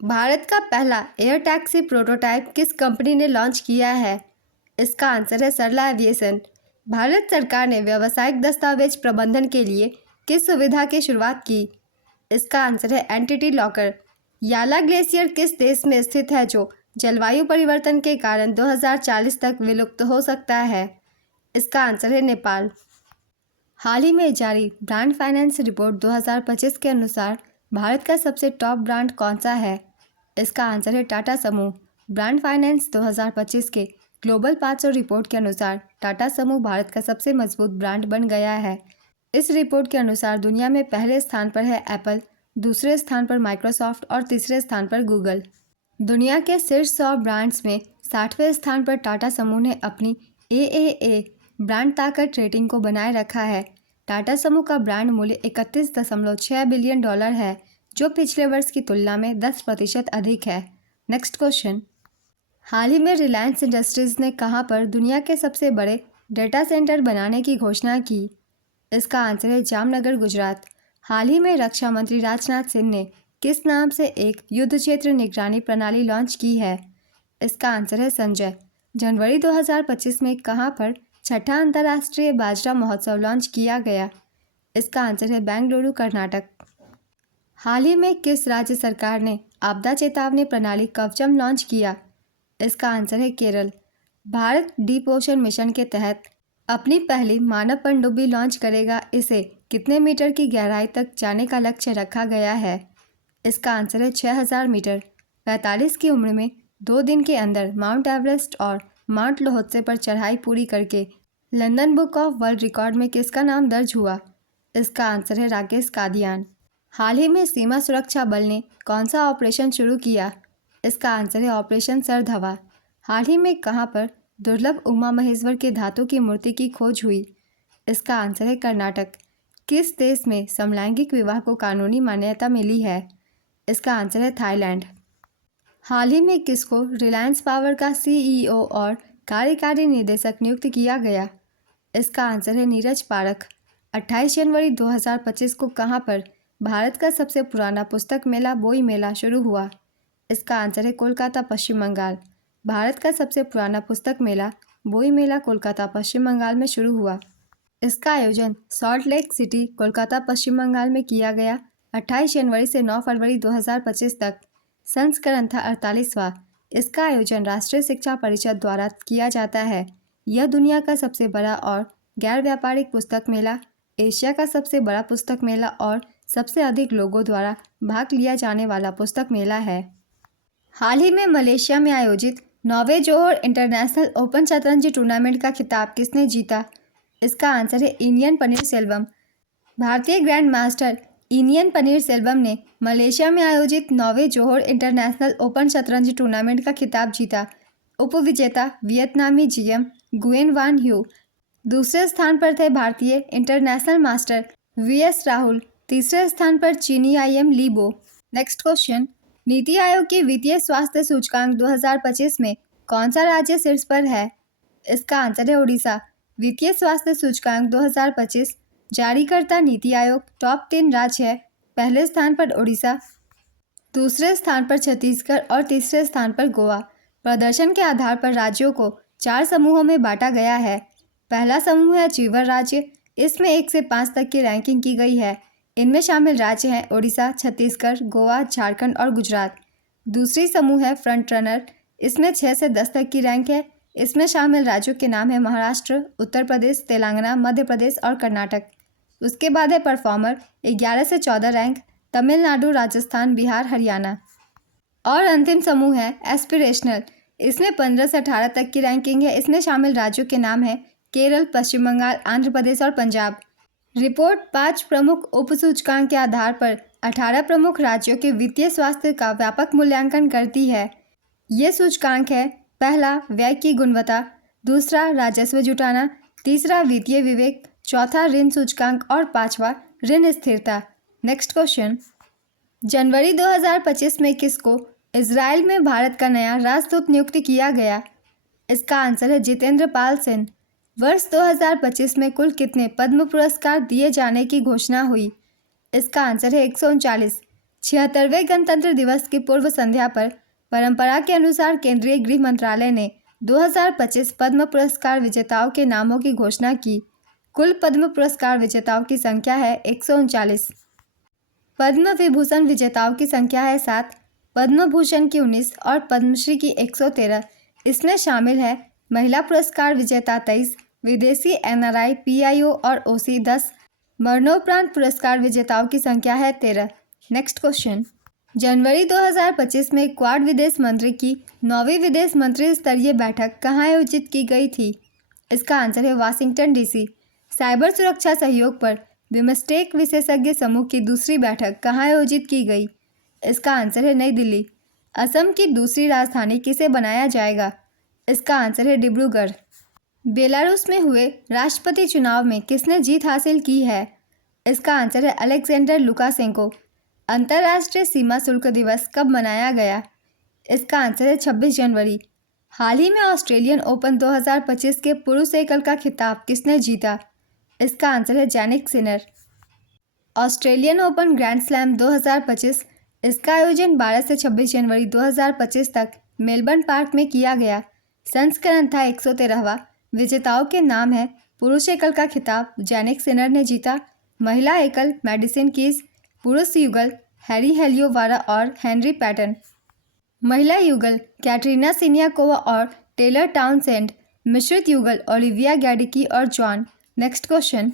भारत का पहला एयर टैक्सी प्रोटोटाइप किस कंपनी ने लॉन्च किया है? इसका आंसर है सरला एविएशन। भारत सरकार ने व्यावसायिक दस्तावेज प्रबंधन के लिए किस सुविधा की शुरुआत की? इसका आंसर है एंटिटी लॉकर। याला ग्लेशियर किस देश में स्थित है जो जलवायु परिवर्तन के कारण 2040 तक विलुप्त हो सकता है? इसका आंसर है नेपाल। हाल ही में जारी ब्रांड फाइनेंस रिपोर्ट 2025 के अनुसार भारत का सबसे टॉप ब्रांड कौन सा है? इसका आंसर है टाटा समूह। ब्रांड फाइनेंस 2025 के ग्लोबल 500 रिपोर्ट के अनुसार टाटा समूह भारत का सबसे मजबूत ब्रांड बन गया है। इस रिपोर्ट के अनुसार दुनिया में पहले स्थान पर है एप्पल, दूसरे स्थान पर माइक्रोसॉफ्ट और तीसरे स्थान पर गूगल। दुनिया के शीर्ष 100 ब्रांड्स में 60वें स्थान पर टाटा समूह ने अपनी AAA ब्रांड ताकत रेटिंग को बनाए रखा है। टाटा समूह का ब्रांड मूल्य 31.6 बिलियन डॉलर है, जो पिछले वर्ष की तुलना में 10% अधिक है। नेक्स्ट क्वेश्चन, हाल ही में रिलायंस इंडस्ट्रीज ने कहां पर दुनिया के सबसे बड़े डेटा सेंटर बनाने की घोषणा की? इसका आंसर है जामनगर, गुजरात। हाल ही में रक्षा मंत्री राजनाथ सिंह ने किस नाम से एक युद्ध क्षेत्र निगरानी प्रणाली लॉन्च की है? इसका आंसर है संजय। जनवरी 2025 में कहां पर छठा अंतर्राष्ट्रीय बाजरा महोत्सव लॉन्च किया गया? इसका आंसर है बेंगलुरु, कर्नाटक। हाल ही में किस राज्य सरकार ने आपदा चेतावनी प्रणाली कवचम लॉन्च किया? इसका आंसर है Kerala. Bharat deep ocean mission के तहत अपनी पहली मानव पनडुब्बी लॉन्च करेगा। इसे कितने मीटर की गहराई तक जाने का लक्ष्य रखा गया है? इसका आंसर है 6000 मीटर। 45 की उम्र में 2 दिन के अंदर माउंट एवरेस्ट और माउंट लोहत्से पर चढ़ाई पूरी करके London book of world record में किसका नाम दर्ज हुआ? इसका आंसर है राकेश कादियान। हाल ही में सीमा सुरक्षा बल ने कौन सा ऑपरेशन शुरू किया? इसका आंसर है ऑपरेशन सरधवा। हाल ही में कहां पर दुर्लभ उमा महेश्वर के धातु की मूर्ति की खोज हुई? इसका आंसर है कर्नाटक। किस देश में समलैंगिक विवाह को कानूनी मान्यता मिली है? इसका आंसर है थाईलैंड। हाल ही में किसको रिलायंस पावर का CEO और कार्यकारी निदेशक नियुक्त किया गया? इसका आंसर है नीरज पारख। 28 जनवरी 2025 को कहां पर भारत का सबसे पुराना पुस्तक मेला बोई मेला शुरू हुआ? इसका आंसर है कोलकाता, पश्चिम बंगाल। भारत का सबसे पुराना पुस्तक मेला बोई मेला कोलकाता, पश्चिम बंगाल में शुरू हुआ। इसका आयोजन सॉल्ट लेक सिटी, कोलकाता, पश्चिम बंगाल में किया गया। 28 जनवरी से 9 फरवरी 2025 तक। संस्करण था 48वां। इसका आयोजन राष्ट्रीय शिक्षा परिषद द्वारा किया जाता है। यह दुनिया का सबसे बड़ा और गैर व्यापारिक पुस्तक मेला, एशिया का सबसे बड़ा पुस्तक मेला और सबसे अधिक लोगों द्वारा भाग लिया जाने वाला पुस्तक मेला है। हाल ही में मलेशिया में आयोजित 9वें जोहर इंटरनेशनल ओपन शतरंज टूर्नामेंट का खिताब किसने जीता? इसका आंसर है इनियन पनीरसेल्वम। भारतीय ग्रैंड मास्टर इनियन पनीरसेल्वम ने मलेशिया में आयोजित 9वें जोहर इंटरनेशनल ओपन शतरंज टूर्नामेंट का खिताब जीता। उपविजेता वियतनामी GM गुएन वान ह्यू। दूसरे स्थान पर थे भारतीय इंटरनेशनल मास्टर VS राहुल। तीसरे स्थान पर चीनी IM लीबो। Next question, NITI Aayog की वित्तीय स्वास्थ्य सूचकांक 2025 में कौन सा राज्य शीर्ष पर है? इसका आंसर है उड़ीसा। वित्तीय स्वास्थ्य सूचकांक 2025 जारीकर्ता नीति आयोग। टॉप 3 राज्य है पहले स्थान पर उड़ीसा, दूसरे स्थान पर छत्तीसगढ़ और तीसरे स्थान पर गोवा। प्रदर्शन के आधार पर राज्यों को 4 समूहों में बांटा गया है। पहला समूह है अचीवर राज्य, इसमें 1 से 5 तक की रैंकिंग की गई है। इनमें शामिल राज्य हैं उड़ीसा, छत्तीसगढ़, गोवा, झारखंड और गुजरात। दूसरी समूह है फ्रंट रनर, इसमें 6 से 10 तक की रैंक है। इसमें शामिल राज्यों के नाम है महाराष्ट्र, उत्तर प्रदेश, तेलंगाना, मध्य प्रदेश और कर्नाटक। उसके बाद है परफॉर्मर, 11 से 14 रैंक, तमिलनाडु, राजस्थान, बिहार, हरियाणा। और अंतिम समूह है एस्पिरेशनल, इसमें 15 से 18 तक की रैंकिंग है। इसमें शामिल राज्यों के नाम है केरल, पश्चिम बंगाल, आंध्र प्रदेश और पंजाब। रिपोर्ट 5 प्रमुख उप सूचकांक के आधार पर 18 प्रमुख राज्यों के वित्तीय स्वास्थ्य का व्यापक मूल्यांकन करती है। ये सूचकांक है: पहला, व्यय की गुणवत्ता; दूसरा, राजस्व जुटाना; तीसरा, वित्तीय विवेक; चौथा, ऋण सूचकांक और पांचवा, ऋण स्थिरता। नेक्स्ट क्वेश्चन, जनवरी 2025 में किसको इजराइल में भारत का नया राजदूत नियुक्त किया गया? इसका आंसर है जितेंद्र पाल सिंह। वर्ष 2025 में कुल कितने पद्म पुरस्कार दिए जाने की घोषणा हुई? इसका आंसर है 139। 76वें गणतंत्र दिवस की पूर्व संध्या पर परंपरा के अनुसार केंद्रीय गृह मंत्रालय ने 2025 पद्म पुरस्कार विजेताओं के नामों की घोषणा की। कुल पद्म पुरस्कार विजेताओं की संख्या है 139। पद्म विभूषण विजेताओं की संख्या है 7, पद्म भूषण की 19 और पद्मश्री की 113। इसमें शामिल है महिला पुरस्कार विजेता 23, विदेशी NRI, PIO और OC 10। मरणोपरांत पुरस्कार विजेताओं की संख्या है 13। नेक्स्ट क्वेश्चन, जनवरी 2025 में क्वाड विदेश मंत्री की 9वीं विदेश मंत्री स्तरीय बैठक कहाँ आयोजित की गई थी? इसका आंसर है वाशिंगटन DC। साइबर सुरक्षा सहयोग पर बिमस्टेक विशेषज्ञ समूह की दूसरी बैठक कहाँ आयोजित की गई? इसका आंसर है नई दिल्ली। असम की दूसरी राजधानी किसे बनाया जाएगा? इसका आंसर है डिब्रूगढ़। बेलारूस में हुए राष्ट्रपति चुनाव में किसने जीत हासिल की है? इसका आंसर है अलेक्जेंडर लुकाशेंको। अंतर्राष्ट्रीय सीमा शुल्क दिवस कब मनाया गया? इसका आंसर है 26 जनवरी। हाल ही में ऑस्ट्रेलियन ओपन 2025 के पुरुष एकल का खिताब किसने जीता? इसका आंसर है Jannik Sinner. Australian open grand slam 2025, इसका आयोजन 12 से 26 जनवरी 2025 तक मेलबर्न पार्क में किया गया। संस्करण था 113वां। विजेताओं के नाम है: पुरुष एकल का खिताब जैनिक सिनर ने जीता, महिला एकल मैडिसन कीज, पुरुष युगल हैरी हेलियोवारा और हेनरी पैटन, महिला युगल कैटरीना सिनियाकोवा और टेलर टाउनसेंड, मिश्रित युगल ओलिविया गैडिकी और जॉन। नेक्स्ट क्वेश्चन,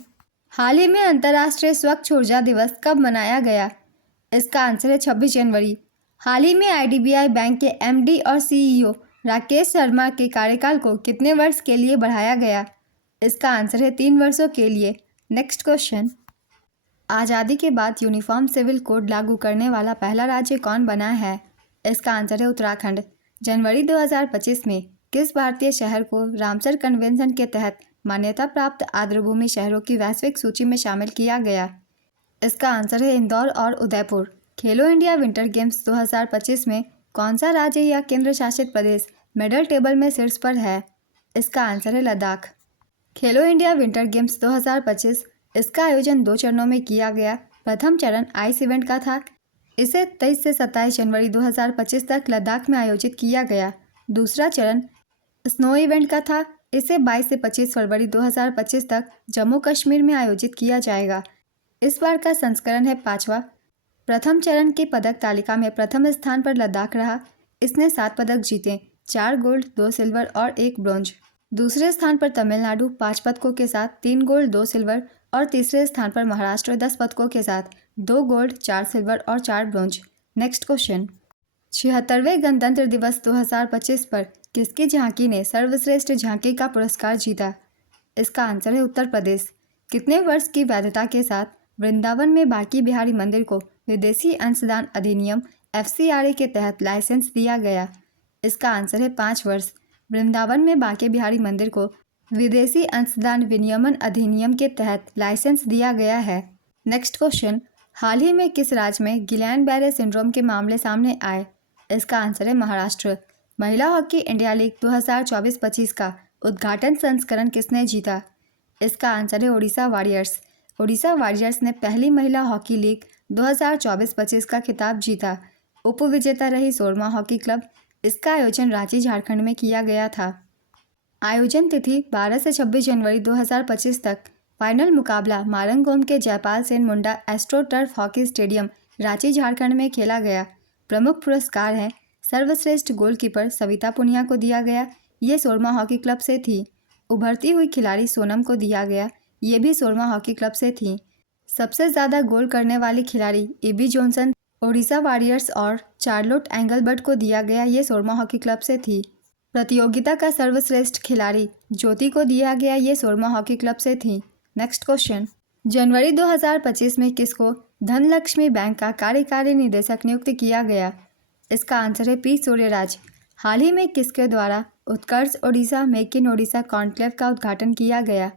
हाल ही में अंतर्राष्ट्रीय स्वच्छ ऊर्जा दिवस कब मनाया गया? इसका आंसर है 26 जनवरी। हाल ही में IDBI बैंक के MD और CEO राकेश शर्मा के कार्यकाल को कितने वर्ष के लिए बढ़ाया गया? इसका आंसर है 3 वर्षों के लिए। नेक्स्ट क्वेश्चन, आज़ादी के बाद यूनिफॉर्म सिविल कोड लागू करने वाला पहला राज्य कौन बना है? इसका आंसर है उत्तराखंड। जनवरी 2025 में किस भारतीय शहर को रामसर कन्वेंशन के तहत मान्यता प्राप्त आर्द्रभूमि शहरों की वैश्विक सूची में शामिल किया गया? इसका आंसर है इंदौर और उदयपुर। खेलो इंडिया विंटर गेम्स 2025 में कौन सा राज्य या केंद्र शासित प्रदेश मेडल टेबल में शीर्ष पर है? इसका आंसर है लद्दाख। खेलो इंडिया विंटर गेम्स 2025, इसका आयोजन 2 चरणों में किया गया। प्रथम चरण आइस इवेंट का था। इसे 23 से 27 जनवरी 2025 तक लद्दाख में आयोजित किया गया। दूसरा चरण स्नो इवेंट का था। इसे 22 से 25 फरवरी 2025 तक जम्मू कश्मीर में आयोजित किया जाएगा। इस बार का संस्करण है 5वां। प्रथम चरण की पदक तालिका में प्रथम स्थान पर लद्दाख रहा। इसने 7 पदक जीते, 4 गोल्ड, 2 सिल्वर और 1 ब्रोंज। दूसरे स्थान पर तमिलनाडु 5 पदकों के साथ 3 गोल्ड, 2 सिल्वर और तीसरे स्थान पर महाराष्ट्र 10 पदकों के साथ 2 गोल्ड, 4 सिल्वर और 4 ब्रोंज। नेक्स्ट क्वेश्चन, 76वें गणतंत्र दिवस 2025 पर किसकी झांकी ने सर्वश्रेष्ठ झांकी का पुरस्कार जीता? इसका आंसर है उत्तर प्रदेश। कितने वर्ष की वैधता के साथ वृंदावन में बांके बिहारी मंदिर को विदेशी अंशदान अधिनियम FCRA के तहत लाइसेंस दिया गया? इसका आंसर है 5 वर्ष। वृंदावन में बांके बिहारी मंदिर को विदेशी अंशदान विनियमन अधिनियम के तहत लाइसेंस दिया गया है। नेक्स्ट क्वेश्चन, हाल ही में किस राज्य में गिलैन बैरे सिंड्रोम के मामले सामने आए? इसका आंसर है महाराष्ट्र। महिला हॉकी इंडिया लीग 2024-25 का उद्घाटन संस्करण किसने जीता? इसका आंसर है ओडिशा वॉरियर्स। ओडिशा वॉरियर्स ने पहली महिला हॉकी लीग 2024-25 का खिताब जीता। उप विजेता रही सोरमा हॉकी क्लब। इसका आयोजन रांची, झारखंड में किया गया था। आयोजन तिथि 12 से 26 जनवरी 2025 तक। फाइनल मुकाबला मारंगोम के Jaipal Sen Munda astro turf hockey stadium, Ranchi, Jharkhand में खेला गया। प्रमुख पुरस्कार हैं सर्वश्रेष्ठ गोलकीपर सविता पुनिया को दिया गया, ये सोरमा हॉकी क्लब से थी। उभरती हुई खिलाड़ी सोनम को दिया गया, ये भी सोरमा हॉकी क्लब से थी। सबसे ज़्यादा गोल करने वाली खिलाड़ी एबी जॉनसन ओडिशा वॉरियर्स और चार्लोट एंगलबर्ट को दिया गया, ये सोरमा हॉकी क्लब से थी। प्रतियोगिता का सर्वश्रेष्ठ खिलाड़ी ज्योति को दिया गया, ये सोरमा हॉकी क्लब से थी। नेक्स्ट क्वेश्चन, जनवरी 2025 में किसको धनलक्ष्मी बैंक का कार्यकारी निदेशक नियुक्त किया गया? इसका आंसर है पी सूर्यराज। हाल ही में किसके द्वारा Utkarsh Odisha make in Odisha conclave का उद्घाटन किया गया?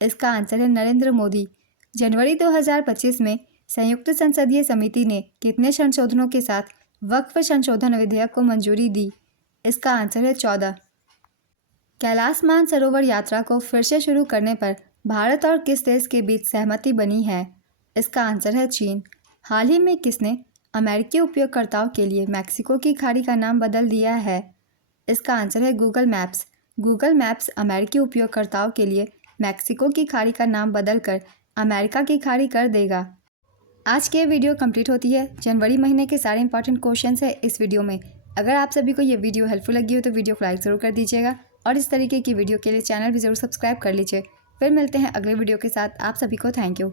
इसका आंसर है नरेंद्र मोदी। जनवरी 2025 में संयुक्त संसदीय समिति ने कितने संशोधनों के साथ वक्फ संशोधन विधेयक को मंजूरी दी? इसका आंसर है 14। कैलाश मानसरोवर यात्रा को फिर से शुरू करने पर भारत और किस देश के बीच सहमति बनी है? इसका आंसर है चीन। हाल ही में किसने अमेरिकी उपयोगकर्ताओं के लिए मैक्सिको की खाड़ी का नाम बदल दिया है? इसका आंसर है गूगल मैप्स। गूगल मैप्स अमेरिकी उपयोगकर्ताओं के लिए मैक्सिको की खाड़ी का नाम बदलकर अमेरिका की खाड़ी कर देगा। आज की ये वीडियो कंप्लीट होती है। जनवरी महीने के सारे इंपॉर्टेंट क्वेश्चंस है इस वीडियो में। अगर आप सभी को ये वीडियो हेल्पफुल लगी हो तो वीडियो को लाइक ज़रूर कर दीजिएगा और इस तरीके की वीडियो के लिए चैनल भी ज़रूर सब्सक्राइब कर लीजिए। फिर मिलते हैं अगले वीडियो के साथ। आप सभी को थैंक यू।